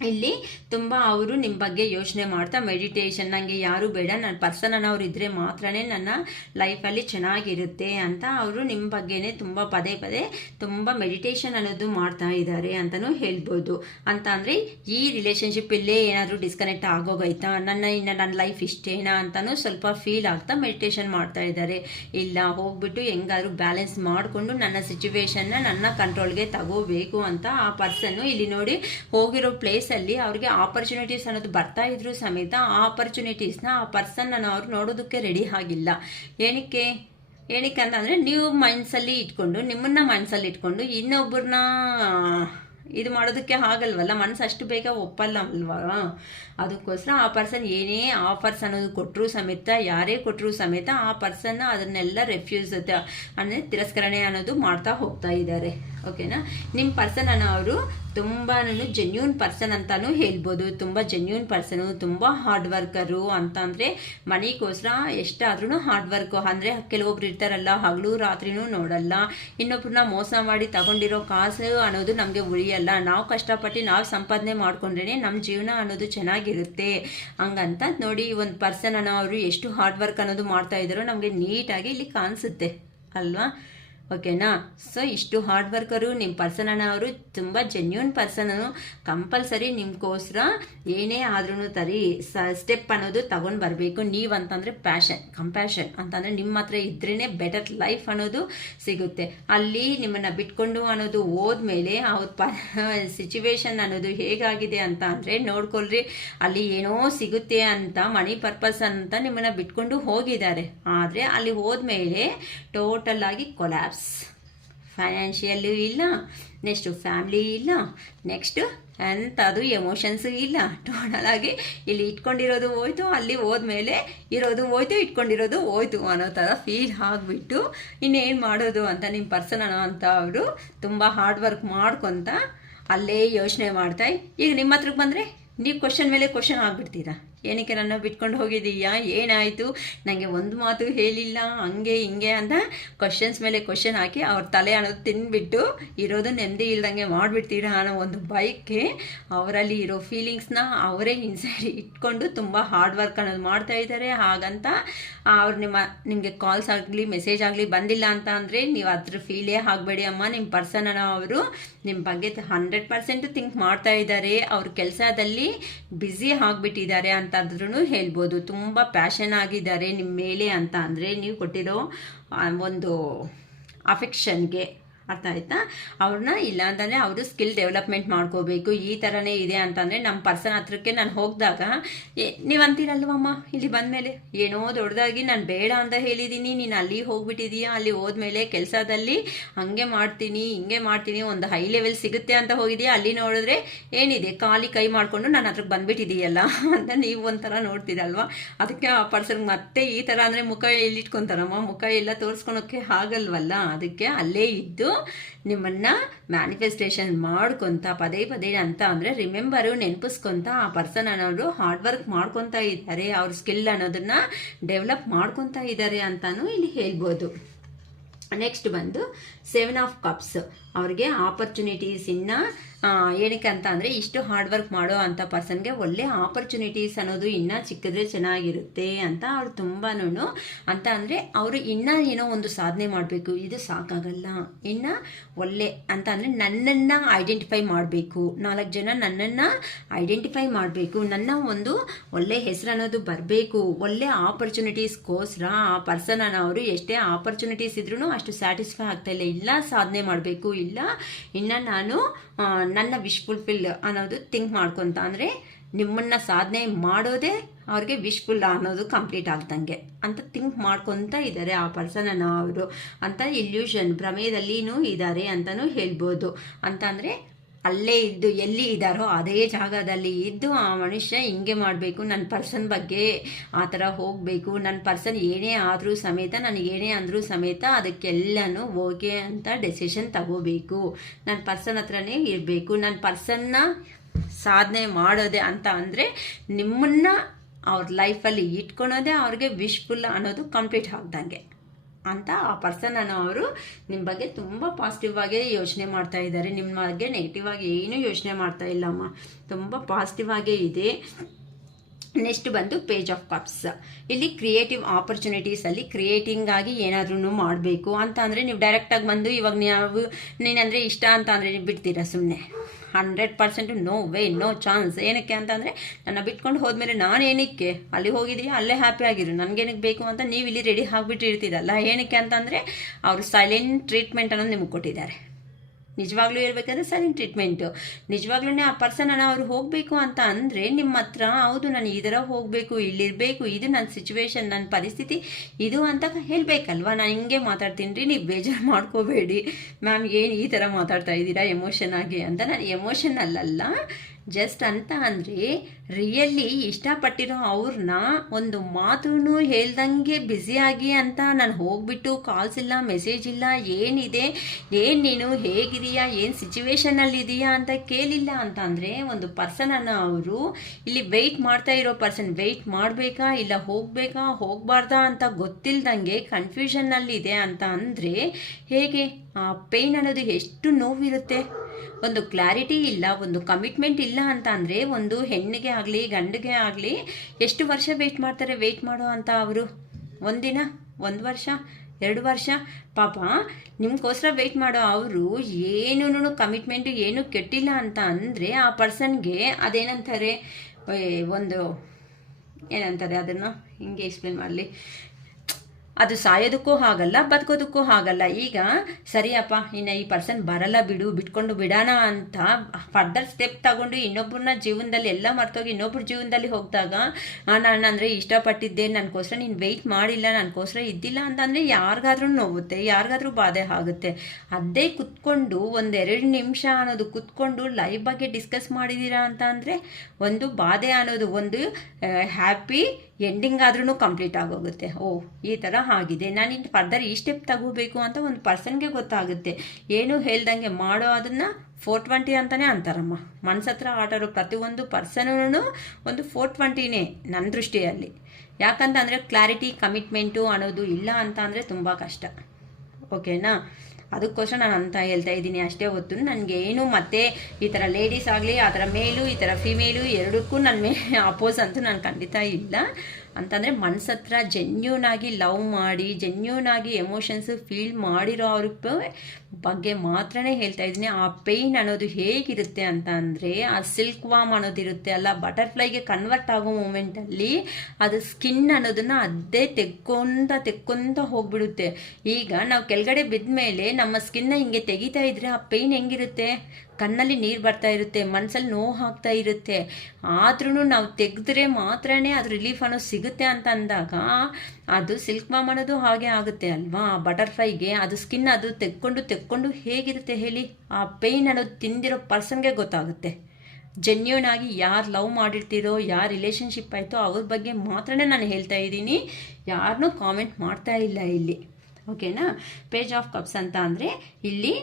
ಇಲ್ಲಿ ತುಂಬ ಅವರು ನಿಮ್ಮ ಬಗ್ಗೆ ಯೋಚನೆ ಮಾಡ್ತಾ ಮೆಡಿಟೇಷನ್, ನನಗೆ ಯಾರು ಬೇಡ, ನನ್ನ ಪರ್ಸನ್ ಅನ್ನೋರು ಇದ್ದರೆ ಮಾತ್ರನೇ ನನ್ನ ಲೈಫಲ್ಲಿ ಚೆನ್ನಾಗಿರುತ್ತೆ ಅಂತ ಅವರು ನಿಮ್ಮ ಬಗ್ಗೆನೇ ತುಂಬ ಪದೇ ಪದೇ ತುಂಬ ಮೆಡಿಟೇಷನ್ ಅನ್ನೋದು ಮಾಡ್ತಾ ಇದ್ದಾರೆ ಅಂತಲೂ ಹೇಳ್ಬೋದು. ಅಂತ ಅಂದರೆ ಈ ರಿಲೇಷನ್ಶಿಪ್ ಇಲ್ಲೇ ಏನಾದರೂ ಡಿಸ್ಕನೆಕ್ಟ್ ಆಗೋಗೈತಾ, ನನ್ನ ಲೈಫ್ ಇಷ್ಟೇನಾ ಅಂತಲೂ ಸ್ವಲ್ಪ ಫೀಲ್ ಆಗ್ತಾ ಮೆಡಿಟೇಷನ್ ಮಾಡ್ತಾ ಇದ್ದಾರೆ. ಇಲ್ಲ, ಹೋಗ್ಬಿಟ್ಟು ಹೆಂಗಾದ್ರೂ ಬ್ಯಾಲೆನ್ಸ್ ಮಾಡಿಕೊಂಡು ನನ್ನ ಸಿಚುವೇಶನ್ನ ನನ್ನ ಕಂಟ್ರೋಲ್ಗೆ ತಗೋಬೇಕು ಅಂತ ಆ ಪರ್ಸನ್ನು ಇಲ್ಲಿ ನೋಡಿ ಹೋಗಿರೋ ಪ್ಲೇಸ್ ಅಲ್ಲಿ ಅವ್ರಿಗೆ ಆಪರ್ಚುನಿಟೀಸ್ ಅನ್ನೋದು ಬರ್ತಾ ಇದ್ರು ಸಮೇತ ಆ ಆಪರ್ಚುನಿಟೀಸ್ನ ಆ ಪರ್ಸನ್ ಅವ್ರು ನೋಡೋದಕ್ಕೆ ರೆಡಿ ಆಗಿಲ್ಲ. ಏನಕ್ಕೆ ಅಂತಂದರೆ ನೀವು ಮೈಂಡ್ಸಲ್ಲಿ ಇಟ್ಕೊಂಡು, ನಿಮ್ಮನ್ನ ಮೈಂಡ್ಸಲ್ಲಿ ಇಟ್ಕೊಂಡು ಇನ್ನೊಬ್ಬರನ್ನ ಇದು ಮಾಡೋದಕ್ಕೆ ಆಗಲ್ವಲ್ಲ, ಮನಸ್ಸು ಅಷ್ಟು ಬೇಗ ಒಪ್ಪಲ್ಲ ಅಲ್ವಾ. ಅದಕ್ಕೋಸ್ಕರ ಆ ಪರ್ಸನ್ ಏನೇ ಆಫರ್ಸ್ ಅನ್ನೋದು ಕೊಟ್ಟರು ಸಮೇತ, ಯಾರೇ ಕೊಟ್ಟರು ಸಮೇತ ಆ ಪರ್ಸನ್ನ ಅದನ್ನೆಲ್ಲ ರೆಫ್ಯೂಸ್ ಅಂದರೆ ತಿರಸ್ಕರಣೆ ಅನ್ನೋದು ಮಾಡ್ತಾ ಹೋಗ್ತಾ ಇದ್ದಾರೆ. ಓಕೆನಾ. ನಿಮ್ಮ ಪರ್ಸನ್ ಅವರು ತುಂಬಾ ಜೆನ್ಯೂನ್ ಪರ್ಸನ್ ಅಂತಾನೂ ಹೇಳ್ಬೋದು. ತುಂಬ ಜೆನ್ಯೂನ್ ಪರ್ಸನು, ತುಂಬ ಹಾರ್ಡ್ ವರ್ಕರು. ಅಂತ ಅಂದರೆ ಮನೆಗೋಸ್ಕರ ಎಷ್ಟಾದ್ರೂ ಹಾರ್ಡ್ ವರ್ಕು. ಅಂದರೆ ಕೆಲವೊಬ್ರು ಇರ್ತಾರಲ್ಲ, ಹಗಲು ರಾತ್ರಿನೂ ನೋಡಲ್ಲ, ಇನ್ನೊಬ್ರನ್ನ ಮೋಸ ಮಾಡಿ ತಗೊಂಡಿರೋ ಕಾಸು ಅನ್ನೋದು ನಮಗೆ ಉಳಿಯಲ್ಲ. ನಾವು ಕಷ್ಟಪಟ್ಟು ನಾವು ಸಂಪಾದನೆ ಮಾಡ್ಕೊಂಡ್ರೇ ನಮ್ಮ ಜೀವನ ಅನ್ನೋದು ಚೆನ್ನಾಗಿರುತ್ತೆ. ಹಂಗಂತ ನೋಡಿ ಒಂದು ಪರ್ಸನ್ ಅವರು ಎಷ್ಟು ಹಾರ್ಡ್ ವರ್ಕ್ ಅನ್ನೋದು ಮಾಡ್ತಾ ಇದ್ದಾರೋ ನಮಗೆ ನೀಟಾಗಿ ಇಲ್ಲಿ ಕಾಣಿಸುತ್ತೆ ಅಲ್ವಾ. ಓಕೆನಾ. ಸೊ ಇಷ್ಟು ಹಾರ್ಡ್ ವರ್ಕರು ನಿಮ್ಮ ಪರ್ಸನ್ ಅವರು ತುಂಬ ಜೆನ್ಯೂನ್ ಪರ್ಸನು. ಕಂಪಲ್ಸರಿ ನಿಮ್ಗೋಸ್ಕರ ಏನೇ ಆದ್ರೂ ಸ್ಟೆಪ್ ಅನ್ನೋದು ತಗೊಂಡು ಬರಬೇಕು. ನೀವಂತಂದರೆ ಕಂಪ್ಯಾಷನ್ ಅಂತಂದರೆ ನಿಮ್ಮ ಹತ್ರ ಇದ್ರೇ ಬೆಟರ್ ಲೈಫ್ ಅನ್ನೋದು ಸಿಗುತ್ತೆ. ಅಲ್ಲಿ ನಿಮ್ಮನ್ನು ಬಿಟ್ಕೊಂಡು ಅನ್ನೋದು ಹೋದ್ಮೇಲೆ ಅವ್ರ ಸಿಚುವೇಶನ್ ಅನ್ನೋದು ಹೇಗಾಗಿದೆ ಅಂತ ಅಂದರೆ ನೋಡ್ಕೊಳ್ರಿ. ಅಲ್ಲಿ ಏನೋ ಸಿಗುತ್ತೆ ಅಂತ ಮನಿ ಪರ್ಪಸ್ ಅಂತ ನಿಮ್ಮನ್ನು ಬಿಟ್ಕೊಂಡು ಹೋಗಿದ್ದಾರೆ. ಆದರೆ ಅಲ್ಲಿ ಹೋದ್ಮೇಲೆ ಟೋಟಲ್ ಆಗಿ ಕೊಲ್ಯಾಪ್ಸ್. ಫೈನಾನ್ಷಿಯಲ್ಲೂ ಇಲ್ಲ, ನೆಕ್ಸ್ಟು ಫ್ಯಾಮ್ಲಿ ಇಲ್ಲ, ನೆಕ್ಸ್ಟು ಎಂಥದ್ದು ಎಮೋಷನ್ಸು ಇಲ್ಲ. ಟೋಟಲ್ ಆಗಿ ಇಲ್ಲಿ ಇಟ್ಕೊಂಡಿರೋದು ಹೋಯ್ತು, ಅಲ್ಲಿ ಹೋದ್ಮೇಲೆ ಇರೋದು ಹೋಯ್ತು, ಇಟ್ಕೊಂಡಿರೋದು ಹೋಯ್ತು ಅನ್ನೋ ಥರ ಫೀಲ್ ಆಗಿಬಿಟ್ಟು ಇನ್ನೇನು ಮಾಡೋದು ಅಂತ ನಿಮ್ಮ ಪರ್ಸನ್ ಅಂತ ಅವರು ತುಂಬ ಹಾರ್ಡ್ ವರ್ಕ್ ಮಾಡ್ಕೊತ ಅಲ್ಲೇ ಯೋಚನೆ ಮಾಡ್ತಾ ಈಗ ನಿಮ್ಮ ಹತ್ರಕ್ಕೆ ಬಂದರೆ ನೀವು ಕ್ವಶನ್ ಮೇಲೆ ಕ್ವಶನ್ ಆಗಿಬಿಡ್ತೀರಾ. ಏನಕ್ಕೆ ನನ್ನ ಬಿಟ್ಕೊಂಡು ಹೋಗಿದ್ದೀಯಾ, ಏನಾಯಿತು, ನನಗೆ ಒಂದು ಮಾತು ಹೇಳಿಲ್ಲ, ಹಂಗೆ ಹಿಂಗೆ ಅಂತ ಕ್ವಶನ್ಸ್ ಮೇಲೆ ಕ್ವಶನ್ ಹಾಕಿ ಅವ್ರ ತಲೆ ಅನ್ನೋದು ತಿಂದ್ಬಿಟ್ಟು ಇರೋದು ನೆಮ್ಮದಿ ಇಲ್ದಂಗೆ ಮಾಡಿಬಿಡ್ತೀರಾ ಅನ್ನೋ ಒಂದು ಬೈಕ್ಗೆ ಅವರಲ್ಲಿ ಇರೋ ಫೀಲಿಂಗ್ಸ್ನ ಅವರೇ ಇನ್ಸೈಡ್ ಇಟ್ಕೊಂಡು ತುಂಬ ಹಾರ್ಡ್ ವರ್ಕ್ ಅನ್ನೋದು ಮಾಡ್ತಾ ಇದ್ದಾರೆ. ಹಾಗಂತ ಅವ್ರು ನಿಮಗೆ ಕಾಲ್ಸ್ ಆಗಲಿ ಮೆಸೇಜ್ ಆಗಲಿ ಬಂದಿಲ್ಲ ಅಂತ ಅಂದರೆ ನೀವು ಅದ್ರ ಫೀಲೇ ಆಗಬೇಡಿ ಅಮ್ಮ. ನಿಮ್ಮ ಪರ್ಸನ್ ಅವರು ನಿಮ್ಮ ಬಗ್ಗೆ 100% ಥಿಂಕ್ ಮಾಡ್ತಾ ಇದ್ದಾರೆ. ಅವ್ರ ಕೆಲಸದಲ್ಲಿ ಬ್ಯುಸಿ ಆಗಿಬಿಟ್ಟಿದ್ದಾರೆ ಅಂತಾದ್ರೂ ಹೇಳ್ಬೋದು. ತುಂಬ ಪ್ಯಾಷನ್ ಆಗಿದ್ದಾರೆ ನಿಮ್ಮ ಮೇಲೆ ಅಂತ ಅಂದರೆ ನೀವು ಕೊಟ್ಟಿರೋ ಒಂದು ಅಫೆಕ್ಷನ್ಗೆ. ಅರ್ಥ ಆಯ್ತಾ. ಅವ್ರನ್ನ ಇಲ್ಲ ಅಂತಂದರೆ ಅವರು ಸ್ಕಿಲ್ ಡೆವಲಪ್ಮೆಂಟ್ ಮಾಡ್ಕೋಬೇಕು. ಈ ಥರನೇ ಇದೆ ಅಂತಂದರೆ ನಮ್ಮ ಪರ್ಸನ್ ಹತ್ರಕ್ಕೆ ನಾನು ಹೋಗಿದಾಗ ನೀವು ಅಂತೀರಲ್ವಮ್ಮ, ಇಲ್ಲಿ ಬಂದಮೇಲೆ ಏನೋ ದೊಡ್ಡದಾಗಿ ನಾನು ಬೇಡ ಅಂತ ಹೇಳಿದ್ದೀನಿ, ನೀನು ಅಲ್ಲಿ ಹೋಗ್ಬಿಟ್ಟಿದೀಯಾ, ಅಲ್ಲಿ ಹೋದ್ಮೇಲೆ ಕೆಲಸದಲ್ಲಿ ಹಂಗೆ ಮಾಡ್ತೀನಿ ಹಿಂಗೆ ಮಾಡ್ತೀನಿ, ಒಂದು ಹೈ ಲೆವೆಲ್ ಸಿಗುತ್ತೆ ಅಂತ ಹೋಗಿದೆಯಾ, ಅಲ್ಲಿ ನೋಡಿದ್ರೆ ಏನಿದೆ ಖಾಲಿ ಕೈ ಮಾಡಿಕೊಂಡು ನನ್ನ ಹತ್ರಕ್ಕೆ ಬಂದುಬಿಟ್ಟಿದೆಯಲ್ಲ ಅಂತ ನೀವು ಒಂಥರ ನೋಡ್ತೀರಲ್ವ. ಅದಕ್ಕೆ ಆ ಪರ್ಸನ್ಗೆ ಮತ್ತೆ ಈ ಥರ ಅಂದರೆ ಮುಖ ಎಲ್ಲಿಟ್ಕೊತಾರಮ್ಮ, ಮುಖ ಎಲ್ಲ ತೋರಿಸ್ಕೊಳೋಕ್ಕೆ ಆಗಲ್ವಲ್ಲ. ಅದಕ್ಕೆ ಅಲ್ಲೇ ಇದ್ದು ನಿಮ್ಮನ್ನು ಮ್ಯಾನಿಫೆಸ್ಟೇಷನ್ ಮಾಡ್ಕೊತ ಪದೇ ಪದೇ ಅಂತ ಅಂದರೆ ರಿಮೆಂಬರು ನೆನಪಿಸ್ಕೊತ ಆ ಪರ್ಸನ್ ಅನ್ನೋರು ಹಾರ್ಡ್ ವರ್ಕ್ ಮಾಡ್ಕೊತಾ ಇದ್ದಾರೆ, ಅವ್ರ ಸ್ಕಿಲ್ ಅನ್ನೋದನ್ನು ಡೆವಲಪ್ ಮಾಡ್ಕೊತಾ ಇದ್ದಾರೆ ಅಂತಾನು ಇಲ್ಲಿ ಹೇಳ್ಬೋದು. ನೆಕ್ಸ್ಟ್ ಬಂದು 7 ಆಫ್ ಕಪ್ಸ್. ಅವ್ರಿಗೆ ಆಪರ್ಚುನಿಟೀಸ್ ಇನ್ನು ಏನಕ್ಕೆ ಅಂತ ಅಂದರೆ ಇಷ್ಟು ಹಾರ್ಡ್ ವರ್ಕ್ ಮಾಡೋ ಅಂಥ ಪರ್ಸನ್ಗೆ ಒಳ್ಳೆ ಆಪರ್ಚುನಿಟೀಸ್ ಅನ್ನೋದು ಇನ್ನೂ ಚಿಕ್ಕಿದ್ರೆ ಚೆನ್ನಾಗಿರುತ್ತೆ ಅಂತ ಅವ್ರು ತುಂಬಾ ಅಂತ ಅಂದರೆ ಅವರು ಇನ್ನೂ ಏನೋ ಒಂದು ಸಾಧನೆ ಮಾಡಬೇಕು, ಇದು ಸಾಕಾಗಲ್ಲ, ಇನ್ನು ಒಳ್ಳೆ ಅಂತ ಅಂದರೆ ನನ್ನನ್ನು ಐಡೆಂಟಿಫೈ ಮಾಡಬೇಕು, 4 ಜನ ನನ್ನನ್ನು ಐಡೆಂಟಿಫೈ ಮಾಡಬೇಕು, ನನ್ನ ಒಂದು ಒಳ್ಳೆ ಹೆಸರು ಅನ್ನೋದು ಬರಬೇಕು, ಒಳ್ಳೆ ಆಪರ್ಚುನಿಟೀಸ್ಗೋಸ್ಕರ ಆ ಪರ್ಸನ್ ಅವರು ಎಷ್ಟೇ ಆಪರ್ಚುನಿಟೀಸ್ ಇದ್ರೂ ಅಷ್ಟು ಸ್ಯಾಟಿಸ್ಫೈ ಆಗ್ತಾಯಿಲ್ಲ. ಇಲ್ಲ ಸಾಧನೆ ಮಾಡಬೇಕು, ಇಲ್ಲ ಇನ್ನು ನಾನು ನನ್ನ ವಿಶ್ ಫುಲ್ಫಿಲ್ ಅನ್ನೋದು ಥಿಂಕ್ ಮಾಡ್ಕೊತ ಅಂದರೆ ನಿಮ್ಮನ್ನು ಸಾಧನೆ ಮಾಡೋದೇ ಅವ್ರಿಗೆ ವಿಶ್ಫುಲ್ ಅನ್ನೋದು ಕಂಪ್ಲೀಟ್ ಆಗ್ದಂಗೆ ಅಂತ ಥಿಂಕ್ ಮಾಡ್ಕೊತ ಇದ್ದಾರೆ ಆ ಪರ್ಸನನ್ನು ಅವರು ಅಂತ ಇಲ್ಯೂಷನ್ ಭ್ರಮೆಯದಲ್ಲಿನೂ ಇದ್ದಾರೆ ಅಂತಲೂ ಹೇಳ್ಬೋದು. ಅಂತ ಅಂದರೆ ಅಲ್ಲೇ ಇದ್ದು ಎಲ್ಲಿ ಇದ್ದಾರೋ ಅದೇ ಜಾಗದಲ್ಲಿ ಇದ್ದು ಆ ಮನುಷ್ಯ ಹಿಂಗೆ ಮಾಡಬೇಕು, ನನ್ನ ಪರ್ಸನ್ ಬಗ್ಗೆ ಆ ಥರ ಹೋಗಬೇಕು, ನನ್ನ ಪರ್ಸನ್ ಏನೇ ಆದರೂ ಸಮೇತ ನನಗೆ ಏನೇ ಅಂದರೂ ಸಮೇತ ಅದಕ್ಕೆಲ್ಲನೂ ಓಕೆ ಅಂತ ಡೆಸಿಷನ್ ತಗೋಬೇಕು, ನನ್ನ ಪರ್ಸನ್ ಹತ್ರನೇ ಇರಬೇಕು, ನನ್ನ ಪರ್ಸನ್ನ ಸಾಧನೆ ಮಾಡೋದೆ ಅಂತ ಅಂದರೆ ನಿಮ್ಮನ್ನು ಅವ್ರ ಲೈಫಲ್ಲಿ ಇಟ್ಕೊಳೋದೇ ಅವ್ರಿಗೆ ವಿಶ್ಫುಲ್ ಅನ್ನೋದು ಕಂಪ್ಲೀಟ್ ಆಗ್ದಂಗೆ. ಅಂತ ಆ ಪರ್ಸನ್ ಅವರು ನಿಮ್ಮ ಬಗ್ಗೆ ತುಂಬ ಪಾಸಿಟಿವ್ ಆಗಿ ಯೋಚನೆ ಮಾಡ್ತಾ ಇದ್ದಾರೆ. ನಿಮ್ಮ ಬಗ್ಗೆ ನೆಗೆಟಿವ್ ಆಗಿ ಏನೂ ಯೋಚನೆ ಮಾಡ್ತಾ ಇಲ್ಲಮ್ಮ, ತುಂಬ ಪಾಸಿಟಿವ್ ಆಗೇ ಇದೆ. ನೆಕ್ಸ್ಟ್ ಬಂದು ಪೇಜ್ ಆಫ್ ಕಪ್ಸ್. ಇಲ್ಲಿ ಕ್ರಿಯೇಟಿವ್ ಆಪರ್ಚುನಿಟೀಸಲ್ಲಿ ಕ್ರಿಯೇಟಿಂಗ್ ಆಗಿ ಏನಾದ್ರೂ ಮಾಡಬೇಕು ಅಂತ ಅಂದರೆ ನೀವು ಡೈರೆಕ್ಟಾಗಿ ಬಂದು ಇವಾಗ ನೀವು ನೀನಂದರೆ ಇಷ್ಟ ಅಂತ ಅಂದರೆ ನೀವು ಬಿಡ್ತೀರಾ ಸುಮ್ಮನೆ? 100% ನೋ ವೇ, ನೋ ಚಾನ್ಸ್. ಏನಕ್ಕೆ ಅಂತಂದರೆ ನನ್ನ ಬಿಟ್ಕೊಂಡು ಹೋದ್ಮೇಲೆ ನಾನು ಏನಕ್ಕೆ ಅಲ್ಲಿ ಹೋಗಿದೆಯಾ ಅಲ್ಲೇ ಹ್ಯಾಪಿ ಆಗಿರು, ನನಗೇನಕ್ಕೆ ಬೇಕು ಅಂತ ನೀವು ಇಲ್ಲಿ ರೆಡಿ ಆಗಿಬಿಟ್ಟಿರ್ತೀರಲ್ಲ. ಏನಕ್ಕೆ ಅಂತಂದರೆ ಅವರು ಸೈಲೆಂಟ್ ಟ್ರೀಟ್ಮೆಂಟ್ ಅನ್ನೋದು ನಿಮಗೆ ಕೊಟ್ಟಿದ್ದಾರೆ. ನಿಜವಾಗ್ಲೂ ಹೇಳ್ಬೇಕಂದ್ರೆ ಸೈಲೆಂಟ್ ಟ್ರೀಟ್ಮೆಂಟು. ನಿಜವಾಗ್ಲೂ ಆ ಪರ್ಸನನ್ನು ಅವ್ರು ಹೋಗಬೇಕು ಅಂತ ಅಂದರೆ ನಿಮ್ಮ ಹತ್ರ ಹೌದು ನಾನು ಈ ಥರ ಹೋಗಬೇಕು, ಇಲ್ಲಿರಬೇಕು, ಇದು ನನ್ನ ಸಿಚುವೇಶನ್, ನನ್ನ ಪರಿಸ್ಥಿತಿ ಇದು ಅಂತ ಹೇಳಬೇಕಲ್ವ. ನಾನು ಹಿಂಗೆ ಮಾತಾಡ್ತೀನಿ ರೀ, ನೀವು ಬೇಜಾರು ಮಾಡ್ಕೋಬೇಡಿ ಮ್ಯಾಮ್, ಏನು ಈ ಥರ ಮಾತಾಡ್ತಾ ಇದ್ದೀರಾ ಎಮೋಷನ್ ಆಗಿ ಅಂತ. ನಾನು ಎಮೋಷನ್ ಅಲ್ಲಲ್ಲ, ಜಸ್ಟ್ ಅಂತ ಅಂದರೆ ರಿಯಲ್ಲಿ ಇಷ್ಟಪಟ್ಟಿರೋ ಅವ್ರನ್ನ ಒಂದು ಮಾತೂ ಹೇಳ್ದಂಗೆ ಬ್ಯುಸಿಯಾಗಿ ಅಂತ ನಾನು ಹೋಗ್ಬಿಟ್ಟು ಕಾಲ್ಸ್ ಇಲ್ಲ, ಮೆಸೇಜ್ ಇಲ್ಲ, ಏನಿದೆ, ಏನು ನೀನು ಹೇಗಿದೆಯಾ, ಏನು ಸಿಚುವೇಶನಲ್ಲಿದೆಯಾ ಅಂತ ಕೇಳಿಲ್ಲ ಅಂತ ಅಂದರೆ ಒಂದು ಪರ್ಸನನ್ನು ಅವರು ಇಲ್ಲಿ ವೆಯ್ಟ್ ಮಾಡ್ತಾ ಇರೋ ಪರ್ಸನ್ ವೆಯ್ಟ್ ಮಾಡಬೇಕಾ ಇಲ್ಲ ಹೋಗಬೇಕಾ ಹೋಗಬಾರ್ದಾ ಅಂತ ಗೊತ್ತಿಲ್ದಂಗೆ ಕನ್ಫ್ಯೂಷನ್ನಲ್ಲಿದೆ ಅಂತ ಅಂದರೆ ಹೇಗೆ? ಆ ಪೇಯ್ನ್ ಅನ್ನೋದು ಎಷ್ಟು ನೋವಿರುತ್ತೆ. ಒಂದು ಕ್ಲಾರಿಟಿ ಇಲ್ಲ, ಒಂದು ಕಮಿಟ್ಮೆಂಟ್ ಇಲ್ಲ ಅಂತ ಅಂದರೆ ಒಂದು ಹೆಣ್ಣಿಗೆ ಆಗಲಿ ಗಂಡಿಗೆ ಆಗಲಿ ಎಷ್ಟು ವರ್ಷ ವೆಯ್ಟ್ ಮಾಡ್ತಾರೆ? ವೆಯ್ಟ್ ಮಾಡೋ ಅಂತ ಅವರು ಒಂದಿನ, 1 ವರ್ಷ, 2 ವರ್ಷ. ಪಾಪ ನಿಮ್ಗೋಸ್ಕರ ವೆಯ್ಟ್ ಮಾಡೋ ಅವರು ಏನೂ ಕಮಿಟ್ಮೆಂಟು ಏನೂ ಕೆಟ್ಟಿಲ್ಲ ಅಂತ ಅಂದರೆ ಆ ಪರ್ಸನ್ಗೆ ಅದೇನಂತಾರೆ, ಒಂದು ಏನಂತಾರೆ ಅದನ್ನು ಹಿಂಗೆ ಎಕ್ಸ್ಪ್ಲೇನ್ ಮಾಡಲಿ, ಅದು ಸಾಯೋದಕ್ಕೂ ಆಗಲ್ಲ, ಬದುಕೋದಕ್ಕೂ ಆಗಲ್ಲ. ಈಗ ಸರಿಯಪ್ಪ ಇನ್ನು ಈ ಪರ್ಸನ್ ಬರಲ್ಲ ಬಿಡು, ಬಿಟ್ಕೊಂಡು ಬಿಡೋಣ ಅಂತ ಫರ್ದರ್ ಸ್ಟೆಪ್ ತಗೊಂಡು ಇನ್ನೊಬ್ಬರನ್ನ ಜೀವನದಲ್ಲಿ ಎಲ್ಲ ಮರ್ತೋಗಿ ಇನ್ನೊಬ್ಬರ ಜೀವನದಲ್ಲಿ ಹೋಗಿದಾಗ ನಾನು ಅಂದರೆ ಇಷ್ಟಪಟ್ಟಿದ್ದೆ, ನನಗೋಸ್ಕರ ನೀನು ವೆಯ್ಟ್ ಮಾಡಿಲ್ಲ, ನನಗೋಸ್ಕರ ಇದ್ದಿಲ್ಲ ಅಂತಂದರೆ ಯಾರಿಗಾದ್ರೂ ನೋವುತ್ತೆ, ಯಾರಿಗಾದ್ರೂ ಬಾಧೆ ಆಗುತ್ತೆ. ಅದೇ ಕುತ್ಕೊಂಡು 1-2 ನಿಮಿಷ ಅನ್ನೋದು ಕುತ್ಕೊಂಡು ಲೈವ್ ಬಗ್ಗೆ ಡಿಸ್ಕಸ್ ಮಾಡಿದ್ದೀರಾ ಅಂತ ಅಂದರೆ ಒಂದು ಬಾಧೆ ಅನ್ನೋದು ಒಂದು ಹ್ಯಾಪಿ ಎಂಡಿಂಗ್ ಆದ್ರೂ ಕಂಪ್ಲೀಟ್ ಆಗೋಗುತ್ತೆ. ಓ ಈ ಥರ ಆಗಿದೆ, ನಾನು ಇನ್ನು ಫರ್ದರ್ ಈ ಸ್ಟೆಪ್ ತಗೋಬೇಕು ಅಂತ ಒಂದು ಪರ್ಸನ್ಗೆ ಗೊತ್ತಾಗುತ್ತೆ. ಏನೂ ಹೇಳ್ದಂಗೆ ಮಾಡೋ ಅದನ್ನು 420 ಅಂತಲೇ ಅಂತಾರಮ್ಮ. ಮನಸ್ಸತ್ರ ಆಟಾಡೋ ಪ್ರತಿಯೊಂದು ಪರ್ಸನೂ ಒಂದು 420ನೇ ನನ್ನ ದೃಷ್ಟಿಯಲ್ಲಿ. ಯಾಕಂತಂದರೆ ಕ್ಲಾರಿಟಿ ಕಮಿಟ್ಮೆಂಟು ಅನ್ನೋದು ಇಲ್ಲ ಅಂತ ಅಂದರೆ ತುಂಬ ಕಷ್ಟ. ಓಕೆನಾ? ಅದಕ್ಕೋಸ್ಕರ ನಾನು ಅಂತ ಹೇಳ್ತಾ ಇದ್ದೀನಿ ಅಷ್ಟೇ ಹೊತ್ತು. ನನಗೆ ಏನು ಮತ್ತೆ ಈ ಥರ ಲೇಡೀಸ್ ಆಗಲಿ ಆ ಥರ ಮೇಲು ಈ ಥರ ಫಿಮೇಲು ಎರಡಕ್ಕೂ ನನ್ನ ಅಪೋಸ್ ಅಂತೂ ನಾನು ಖಂಡಿತ ಇಲ್ಲ. ಅಂತಂದರೆ ಮನಸ್ಸತ್ರ ಜೆನ್ಯೂನ್ ಆಗಿ ಲವ್ ಮಾಡಿ ಜೆನ್ಯೂನ್ ಆಗಿ ಎಮೋಷನ್ಸು ಫೀಲ್ ಮಾಡಿರೋ ಅವ್ರ ಬಗ್ಗೆ ಮಾತ್ರನೇ ಹೇಳ್ತಾ ಇದ್ದೀನಿ. ಆ ಪೇಯ್ನ್ ಅನ್ನೋದು ಹೇಗಿರುತ್ತೆ ಅಂತ ಅಂದರೆ ಆ ಸಿಲ್ಕ್ ವಾಮ್ ಅನ್ನೋದಿರುತ್ತೆ ಅಲ್ಲ, ಬಟರ್ಫ್ಲೈಗೆ ಕನ್ವರ್ಟ್ ಆಗೋ ಮೂಮೆಂಟಲ್ಲಿ ಅದು ಸ್ಕಿನ್ ಅನ್ನೋದನ್ನು ಅದೇ ತೆಕ್ಕೊಂತ ಹೋಗ್ಬಿಡುತ್ತೆ. ಈಗ ನಾವು ಕೆಳಗಡೆ ಬಿದ್ದ ಮೇಲೆ ನಮ್ಮ ಸ್ಕಿನ್ನ ಹಿಂಗೆ ತೆಗಿತಾ ಇದ್ರೆ ಆ ಪೇಯ್ನ್ ಹೆಂಗಿರುತ್ತೆ? ಕಣ್ಣಲ್ಲಿ ನೀರು ಬರ್ತಾ ಇರುತ್ತೆ, ಮನಸ್ಸಲ್ಲಿ ನೋವು ಆಗ್ತಾ ಇರುತ್ತೆ. ಆದ್ರೂ ನಾವು ತೆಗೆದ್ರೆ ಮಾತ್ರನೇ ಅದು ರಿಲೀಫ್ ಅನ್ನೋದು ಸಿಗುತ್ತೆ ಅಂತ ಅಂದಾಗ ಅದು ಸಿಲ್ಕ್ ವಾಮ್ ಅನ್ನೋದು ಹಾಗೆ ಆಗುತ್ತೆ ಅಲ್ವಾ. ಬಟರ್ಫ್ಲೈಗೆ ಅದು ಸ್ಕಿನ್ ಅದು ತೆಕ್ಕೊಂಡು ಹೇಗಿರುತ್ತೆ ಹೇಳಿ? ಆ ಪೇಯ್ನ್ ಅನ್ನೋದು ತಿಂದಿರೋ ಪರ್ಸನ್ಗೆ ಗೊತ್ತಾಗುತ್ತೆ. ಜೆನ್ಯೂನ್ ಆಗಿ ಯಾರು ಲವ್ ಮಾಡಿರ್ತೀರೋ, ಯಾರು ರಿಲೇಷನ್ಶಿಪ್ ಆಯಿತೋ ಅವ್ರ ಬಗ್ಗೆ ಮಾತ್ರನೇ ನಾನು ಹೇಳ್ತಾ ಇದ್ದೀನಿ, ಯಾರನ್ನೂ ಕಾಮೆಂಟ್ ಮಾಡ್ತಾ ಇಲ್ಲ ಇಲ್ಲಿ. ಓಕೆನಾ? ಪೇಜ್ ಆಫ್ ಕಪ್ಸ್ ಅಂತ ಅಂದರೆ ಇಲ್ಲಿ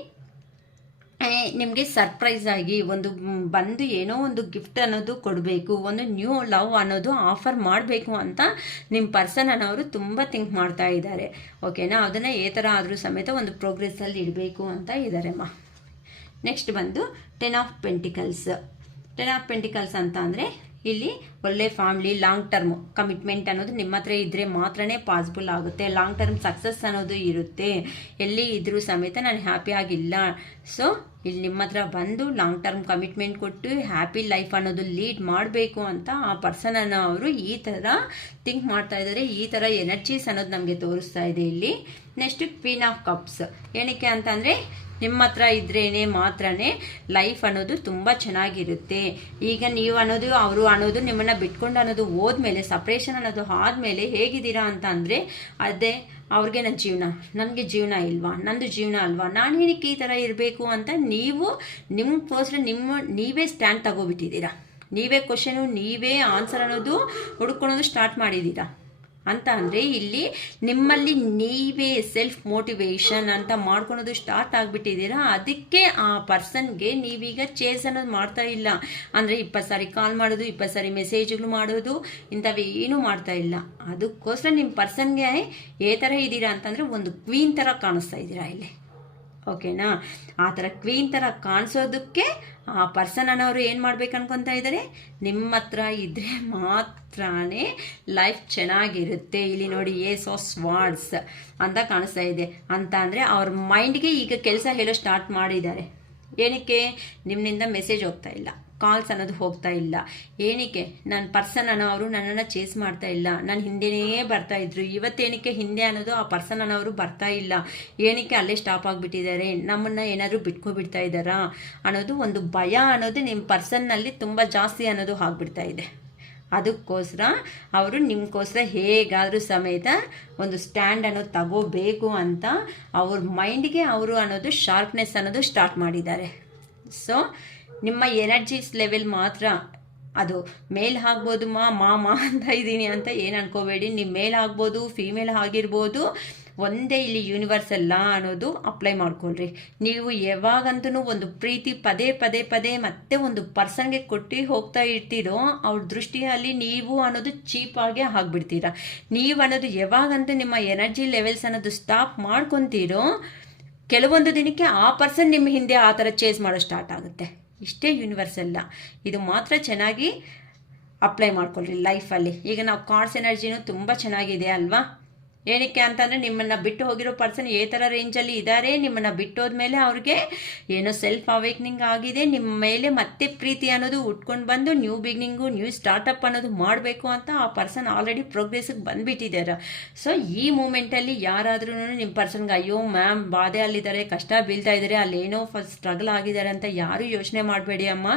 ನಿಮಗೆ ಸರ್ಪ್ರೈಸ್ ಆಗಿ ಒಂದು ಬಂದು ಏನೋ ಒಂದು ಗಿಫ್ಟ್ ಅನ್ನೋದು ಕೊಡಬೇಕು, ಒಂದು ನ್ಯೂ ಲವ್ ಅನ್ನೋದು ಆಫರ್ ಮಾಡಬೇಕು ಅಂತ ನಿಮ್ಮ ಪರ್ಸನ್ ಅನ್ನೋರು ತುಂಬ ಥಿಂಕ್ ಮಾಡ್ತಾ ಇದ್ದಾರೆ. ಓಕೆನಾ? ಅದನ್ನು ಏ ಥರ ಆದರೂ ಸಮೇತ ಒಂದು ಪ್ರೋಗ್ರೆಸ್ಸಲ್ಲಿ ಇಡಬೇಕು ಅಂತ ಇದ್ದಾರೆಮ್ಮ. ನೆಕ್ಸ್ಟ್ ಬಂದು 10 ಆಫ್ ಪೆಂಟಿಕಲ್ಸ್. 10 ಆಫ್ ಪೆಂಟಿಕಲ್ಸ್ ಅಂತ ಅಂದರೆ ಇಲ್ಲಿ ಒಳ್ಳೆ ಫ್ಯಾಮಿಲಿ ಲಾಂಗ್ ಟರ್ಮ್ ಕಮಿಟ್ಮೆಂಟ್ ಅನ್ನೋದು ನಿಮ್ಮ ಹತ್ರ ಇದ್ದರೆ ಮಾತ್ರನೇ ಪಾಸಿಬಲ್ ಆಗುತ್ತೆ. ಲಾಂಗ್ ಟರ್ಮ್ ಸಕ್ಸಸ್ ಅನ್ನೋದು ಇರುತ್ತೆ. ಎಲ್ಲಿ ಇದ್ರೂ ಸಮೇತ ನಾನು ಹ್ಯಾಪಿಯಾಗಿಲ್ಲ, ಸೊ ಇಲ್ಲಿ ನಿಮ್ಮ ಹತ್ರ ಬಂದು ಲಾಂಗ್ ಟರ್ಮ್ ಕಮಿಟ್ಮೆಂಟ್ ಕೊಟ್ಟು ಹ್ಯಾಪಿ ಲೈಫ್ ಅನ್ನೋದು ಲೀಡ್ ಮಾಡಬೇಕು ಅಂತ ಆ ಪರ್ಸನನ್ನು ಅವರು ಈ ಥರ ಥಿಂಕ್ ಮಾಡ್ತಾ ಇದ್ದಾರೆ. ಈ ಥರ ಎನರ್ಜೀಸ್ ಅನ್ನೋದು ನಮಗೆ ತೋರಿಸ್ತಾ ಇದೆ ಇಲ್ಲಿ. Next queen of cups. ಏನಕ್ಕೆ ಅಂತಂದರೆ ನಿಮ್ಮ ಹತ್ರ ಇದ್ರೇ ಮಾತ್ರನೇ ಲೈಫ್ ಅನ್ನೋದು ತುಂಬ ಚೆನ್ನಾಗಿರುತ್ತೆ. ಈಗ ನೀವು ಅನ್ನೋದು ಅವರು ಅನ್ನೋದು ನಿಮ್ಮನ್ನು ಬಿಟ್ಕೊಂಡು ಅನ್ನೋದು ಹೋದ್ಮೇಲೆ ಸಪ್ರೇಷನ್ ಅನ್ನೋದು ಆದಮೇಲೆ ಹೇಗಿದ್ದೀರಾ ಅಂತ ಅಂದರೆ ಅದೇ ಅವ್ರಿಗೆ ನನ್ನ ಜೀವನ, ನನಗೆ ಜೀವನ ಇಲ್ವಾ, ನಂದು ಜೀವನ ಅಲ್ವಾ, ನಾನು ಏನಕ್ಕೆ ಈ ಥರ ಇರಬೇಕು ಅಂತ ನೀವು ನಿಮಗೋಸ್ಕರ ನೀವೇ ಸ್ಟ್ಯಾಂಡ್ ತಗೋಬಿಟ್ಟಿದ್ದೀರಾ. ನೀವೇ ಕ್ವಶನು ನೀವೇ ಆನ್ಸರ್ ಅನ್ನೋದು ಹುಡ್ಕೊಳೋದು ಸ್ಟಾರ್ಟ್ ಮಾಡಿದ್ದೀರಾ. ಅಂತ ಅಂದರೆ ಇಲ್ಲಿ ನಿಮ್ಮಲ್ಲಿ ನೀವೇ ಸೆಲ್ಫ್ ಮೋಟಿವೇಶನ್ ಅಂತ ಮಾಡ್ಕೊಳೋದು ಸ್ಟಾರ್ಟ್ ಆಗಿಬಿಟ್ಟಿದ್ದೀರಾ. ಅದಕ್ಕೆ ಆ ಪರ್ಸನ್ಗೆ ನೀವೀಗ ಚೇಸ್ ಅನ್ನೋದು ಮಾಡ್ತಾ ಇಲ್ಲ. ಅಂದರೆ 20 ಸಾರಿ ಕಾಲ್ ಮಾಡೋದು, 20 ಸಾರಿ ಮೆಸೇಜ್ಗಳು ಮಾಡೋದು, ಇಂಥವೇನೂ ಮಾಡ್ತಾ ಇಲ್ಲ. ಅದಕ್ಕೋಸ್ಕರ ನಿಮ್ಮ ಪರ್ಸನ್ಗೆ ಯಾವ ಥರ ಇದ್ದೀರಾ ಅಂತಂದರೆ ಒಂದು ಕ್ವೀನ್ ಥರ ಕಾಣಿಸ್ತಾ ಇದ್ದೀರಾ ಇಲ್ಲಿ. ಓಕೆನಾ? ಆ ಥರ ಕ್ವೀನ್ ಥರ ಕಾಣಿಸೋದಕ್ಕೆ ಆ ಪರ್ಸನ್ ಅನ್ನೋರು ಏನು ಮಾಡ್ಬೇಕು ಅನ್ಕೊತಾ ಇದ್ದಾರೆ, ನಿಮ್ಮ ಹತ್ರ ಇದ್ದರೆ ಮಾತ್ರನೇ ಲೈಫ್ ಚೆನ್ನಾಗಿರುತ್ತೆ. ಇಲ್ಲಿ ನೋಡಿ ಏಸ್ ಆಫ್ ಸ್ವಾರ್ಡ್ಸ್ ಅಂತ ಕಾಣಿಸ್ತಾ ಇದೆ. ಅಂತ ಅಂದರೆ ಅವ್ರ ಮೈಂಡ್ಗೆ ಈಗ ಕೆಲಸ ಹೇಳೋ ಸ್ಟಾರ್ಟ್ ಮಾಡಿದ್ದಾರೆ. ಏನಕ್ಕೆ? ನಿಮ್ಮಿಂದ ಮೆಸೇಜ್ ಹೋಗ್ತಾ ಇಲ್ಲ, ಕಾಲ್ಸ್ ಅನ್ನೋದು ಹೋಗ್ತಾ ಇಲ್ಲ. ಏನಕ್ಕೆ? ನನ್ನ ಪರ್ಸನ್ ಅನ್ನೋರು ನನ್ನನ್ನು ಚೇಸ್ ಮಾಡ್ತಾ ಇಲ್ಲ, ನನ್ನ ಹಿಂದೆನೇ ಬರ್ತಾ ಇದ್ರು. ಇವತ್ತೇನಕ್ಕೆ ಹಿಂದೆ ಅನ್ನೋದು ಆ ಪರ್ಸನ್ ಅನ್ನೋರು ಬರ್ತಾ ಇಲ್ಲ? ಏನಕ್ಕೆ ಅಲ್ಲೇ ಸ್ಟಾಪ್ ಆಗಿಬಿಟ್ಟಿದ್ದಾರೆ? ನಮ್ಮನ್ನು ಏನಾದರೂ ಬಿಟ್ಕೊಬಿಡ್ತಾ ಇದ್ದಾರಾ ಅನ್ನೋದು ಒಂದು ಭಯ ಅನ್ನೋದು ನಿಮ್ಮ ಪರ್ಸನ್ನಲ್ಲಿ ತುಂಬ ಜಾಸ್ತಿ ಅನ್ನೋದು ಆಗಿಬಿಡ್ತಾ ಇದೆ. ಅದಕ್ಕೋಸ್ಕರ ಅವರು ನಿಮಗೋಸ್ಕರ ಹೇಗಾದರೂ ಸಮೇತ ಒಂದು ಸ್ಟ್ಯಾಂಡ್ ಅನ್ನೋದು ತಗೋಬೇಕು ಅಂತ ಅವ್ರ ಮೈಂಡ್ಗೆ ಅವರು ಅನ್ನೋದು ಶಾರ್ಪ್ನೆಸ್ ಅನ್ನೋದು ಸ್ಟಾರ್ಟ್ ಮಾಡಿದ್ದಾರೆ. ಸೊ ನಿಮ್ಮ ಎನರ್ಜಿಸ್ ಲೆವೆಲ್ ಮಾತ್ರ ಅದು ಮೇಲ್ ಆಗ್ಬೋದು. ಮಾಮ ಅಂತ ಇದ್ದೀನಿ ಅಂತ ಏನು ಅನ್ಕೋಬೇಡಿ. ನೀವು ಮೇಲ್ ಆಗ್ಬೋದು, ಫೀಮೇಲ್ ಆಗಿರ್ಬೋದು, ಒಂದೇ ಇಲ್ಲಿ ಯೂನಿವರ್ಸ್ ಅಲ್ಲ ಅನ್ನೋದು ಅಪ್ಲೈ ಮಾಡ್ಕೊಳ್ರಿ. ನೀವು ಯಾವಾಗಂತೂ ಒಂದು ಪ್ರೀತಿ ಪದೇ ಪದೇ ಪದೇ ಮತ್ತೆ ಒಂದು ಪರ್ಸನ್ಗೆ ಕೊಟ್ಟು ಹೋಗ್ತಾ ಇರ್ತೀರೋ ಅವ್ರ ದೃಷ್ಟಿಯಲ್ಲಿ ನೀವು ಅನ್ನೋದು ಚೀಪಾಗೆ ಆಗಿಬಿಡ್ತೀರಾ. ನೀವು ಅನ್ನೋದು ಯಾವಾಗಂತೂ ನಿಮ್ಮ ಎನರ್ಜಿ ಲೆವೆಲ್ಸ್ ಅನ್ನೋದು ಸ್ಟಾಪ್ ಮಾಡ್ಕೊತೀರೋ ಕೆಲವೊಂದು ದಿನಕ್ಕೆ ಆ ಪರ್ಸನ್ ನಿಮ್ಮ ಹಿಂದೆ ಆ ಥರ ಚೇಸ್ ಮಾಡೋ ಸ್ಟಾರ್ಟ್ ಆಗುತ್ತೆ. ಇಷ್ಟೇ ಯೂನಿವರ್ಸ್ ಅಲ್ಲ. ಇದು ಮಾತ್ರ ಚೆನ್ನಾಗಿ ಅಪ್ಲೈ ಮಾಡ್ಕೊಳ್ರಿ ಲೈಫಲ್ಲಿ. ಈಗ ನಾವು ಕಾರ್ಡ್ಸ್ ಎನರ್ಜಿನೂ ತುಂಬ ಚೆನ್ನಾಗಿದೆ ಅಲ್ವಾ? ಏನಕ್ಕೆ ಅಂತಂದರೆ ನಿಮ್ಮನ್ನು ಬಿಟ್ಟು ಹೋಗಿರೋ ಪರ್ಸನ್ ಯಾವ ಥರ ರೇಂಜಲ್ಲಿ ಇದ್ದಾರೆ, ನಿಮ್ಮನ್ನು ಬಿಟ್ಟೋದ್ಮೇಲೆ ಅವ್ರಿಗೆ ಏನೋ ಸೆಲ್ಫ್ ಅವೇಕ್ನಿಂಗ್ ಆಗಿದೆ, ನಿಮ್ಮ ಮೇಲೆ ಮತ್ತೆ ಪ್ರೀತಿ ಅನ್ನೋದು ಉಟ್ಕೊಂಡು ಬಂದು ನ್ಯೂ ಬಿಗಿನಿಂಗು, ನ್ಯೂ ಸ್ಟಾರ್ಟಪ್ ಅನ್ನೋದು ಮಾಡಬೇಕು ಅಂತ ಆ ಪರ್ಸನ್ ಆಲ್ರೆಡಿ ಪ್ರೋಗ್ರೆಸ್ಸಿಗೆ ಬಂದುಬಿಟ್ಟಿದ್ದಾರೆ. ಸೊ ಈ ಮೂಮೆಂಟಲ್ಲಿ ಯಾರಾದ್ರೂ ನಿಮ್ಮ ಪರ್ಸನ್ಗೆ ಅಯ್ಯೋ ಮ್ಯಾಮ್ ಬಾಧೆ ಅಲ್ಲಿದ್ದಾರೆ, ಕಷ್ಟ ಬೀಳ್ತಾ ಇದ್ದಾರೆ, ಅಲ್ಲೇನೋ ಫಸ್ಟ್ ಸ್ಟ್ರಗಲ್ ಆಗಿದ್ದಾರೆ ಅಂತ ಯಾರೂ ಯೋಚನೆ ಮಾಡಬೇಡಿ ಅಮ್ಮ.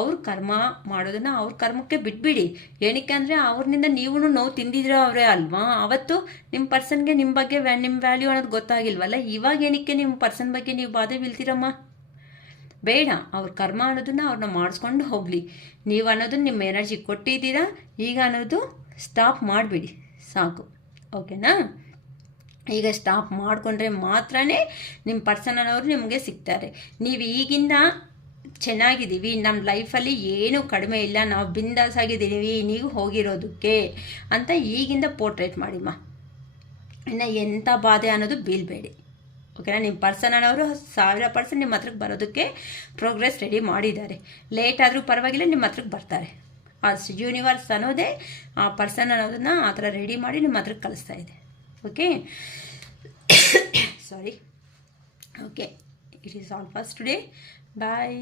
ಅವ್ರ ಕರ್ಮ ಮಾಡೋದನ್ನು ಅವ್ರ ಕರ್ಮಕ್ಕೆ ಬಿಟ್ಬಿಡಿ. ಏನಕ್ಕೆ ಅಂದರೆ ಅವ್ರನಿಂದ ನೀವು ನೋವು ತಿಂದಿದ್ರೆ ಅವರೇ ಅಲ್ವಾ? ಅವತ್ತು ನಿಮ್ಮ ಪರ್ಸನ್ಗೆ ನಿಮ್ಮ ಬಗ್ಗೆ ನಿಮ್ಮ ವ್ಯಾಲ್ಯೂ ಅನ್ನೋದು ಗೊತ್ತಾಗಿಲ್ವಲ್ಲ. ಇವಾಗ ಏನಕ್ಕೆ ನಿಮ್ಮ ಪರ್ಸನ್ ಬಗ್ಗೆ ನೀವು ಬಾಧೆ ಬೀಳ್ತೀರಮ್ಮ? ಬೇಡ. ಅವ್ರ ಕರ್ಮ ಅನ್ನೋದನ್ನ ಅವ್ರನ್ನ ಮಾಡಿಸ್ಕೊಂಡು ಹೋಗಲಿ. ನೀವು ಅನ್ನೋದನ್ನ ನಿಮ್ಮ ಎನರ್ಜಿ ಕೊಟ್ಟಿದ್ದೀರಾ, ಈಗ ಅನ್ನೋದು ಸ್ಟಾಪ್ ಮಾಡಿಬಿಡಿ ಸಾಕು. ಓಕೆನಾ? ಈಗ ಸ್ಟಾಪ್ ಮಾಡಿಕೊಂಡ್ರೆ ಮಾತ್ರ ನಿಮ್ಮ ಪರ್ಸನ್ ಅನ್ನೋರು ನಿಮಗೆ ಸಿಗ್ತಾರೆ. ನೀವು ಈಗಿಂದ ಚೆನ್ನಾಗಿದ್ದೀವಿ, ನಮ್ಮ ಲೈಫಲ್ಲಿ ಏನೂ ಕಡಿಮೆ ಇಲ್ಲ, ನಾವು ಬಿಂದಾಸ್ ಆಗಿದ್ದೀವಿ ನೀವು ಹೋಗಿರೋದಕ್ಕೆ ಅಂತ ಈಗಿಂದ ಪೋರ್ಟ್ರೇಟ್ ಮಾಡಿಮ್ಮ. ಇನ್ನು ಎಂಥ ಬಾಧೆ ಅನ್ನೋದು ಬೀಳಬೇಡಿ. ಓಕೆನಾ? ನಿಮ್ಮ ಪರ್ಸನ್ ಅನ್ನೋರು 1000% ನಿಮ್ಮ ಹತ್ರಕ್ಕೆ ಬರೋದಕ್ಕೆ ಪ್ರೋಗ್ರೆಸ್ ರೆಡಿ ಮಾಡಿದ್ದಾರೆ. ಲೇಟ್ ಆದರೂ ಪರವಾಗಿಲ್ಲ, ನಿಮ್ಮ ಹತ್ರಕ್ಕೆ ಬರ್ತಾರೆ. ಆ ಯೂನಿವರ್ಸ್ ಅನ್ನೋದೇ ಆ ಪರ್ಸನ್ ಅನ್ನೋದನ್ನ ಆ ಥರ ರೆಡಿ ಮಾಡಿ ನಿಮ್ಮ ಹತ್ರಕ್ಕೆ ಕಳಿಸ್ತಾ ಇದೆ. Okay, sorry. Okay, it is all for today. Bye.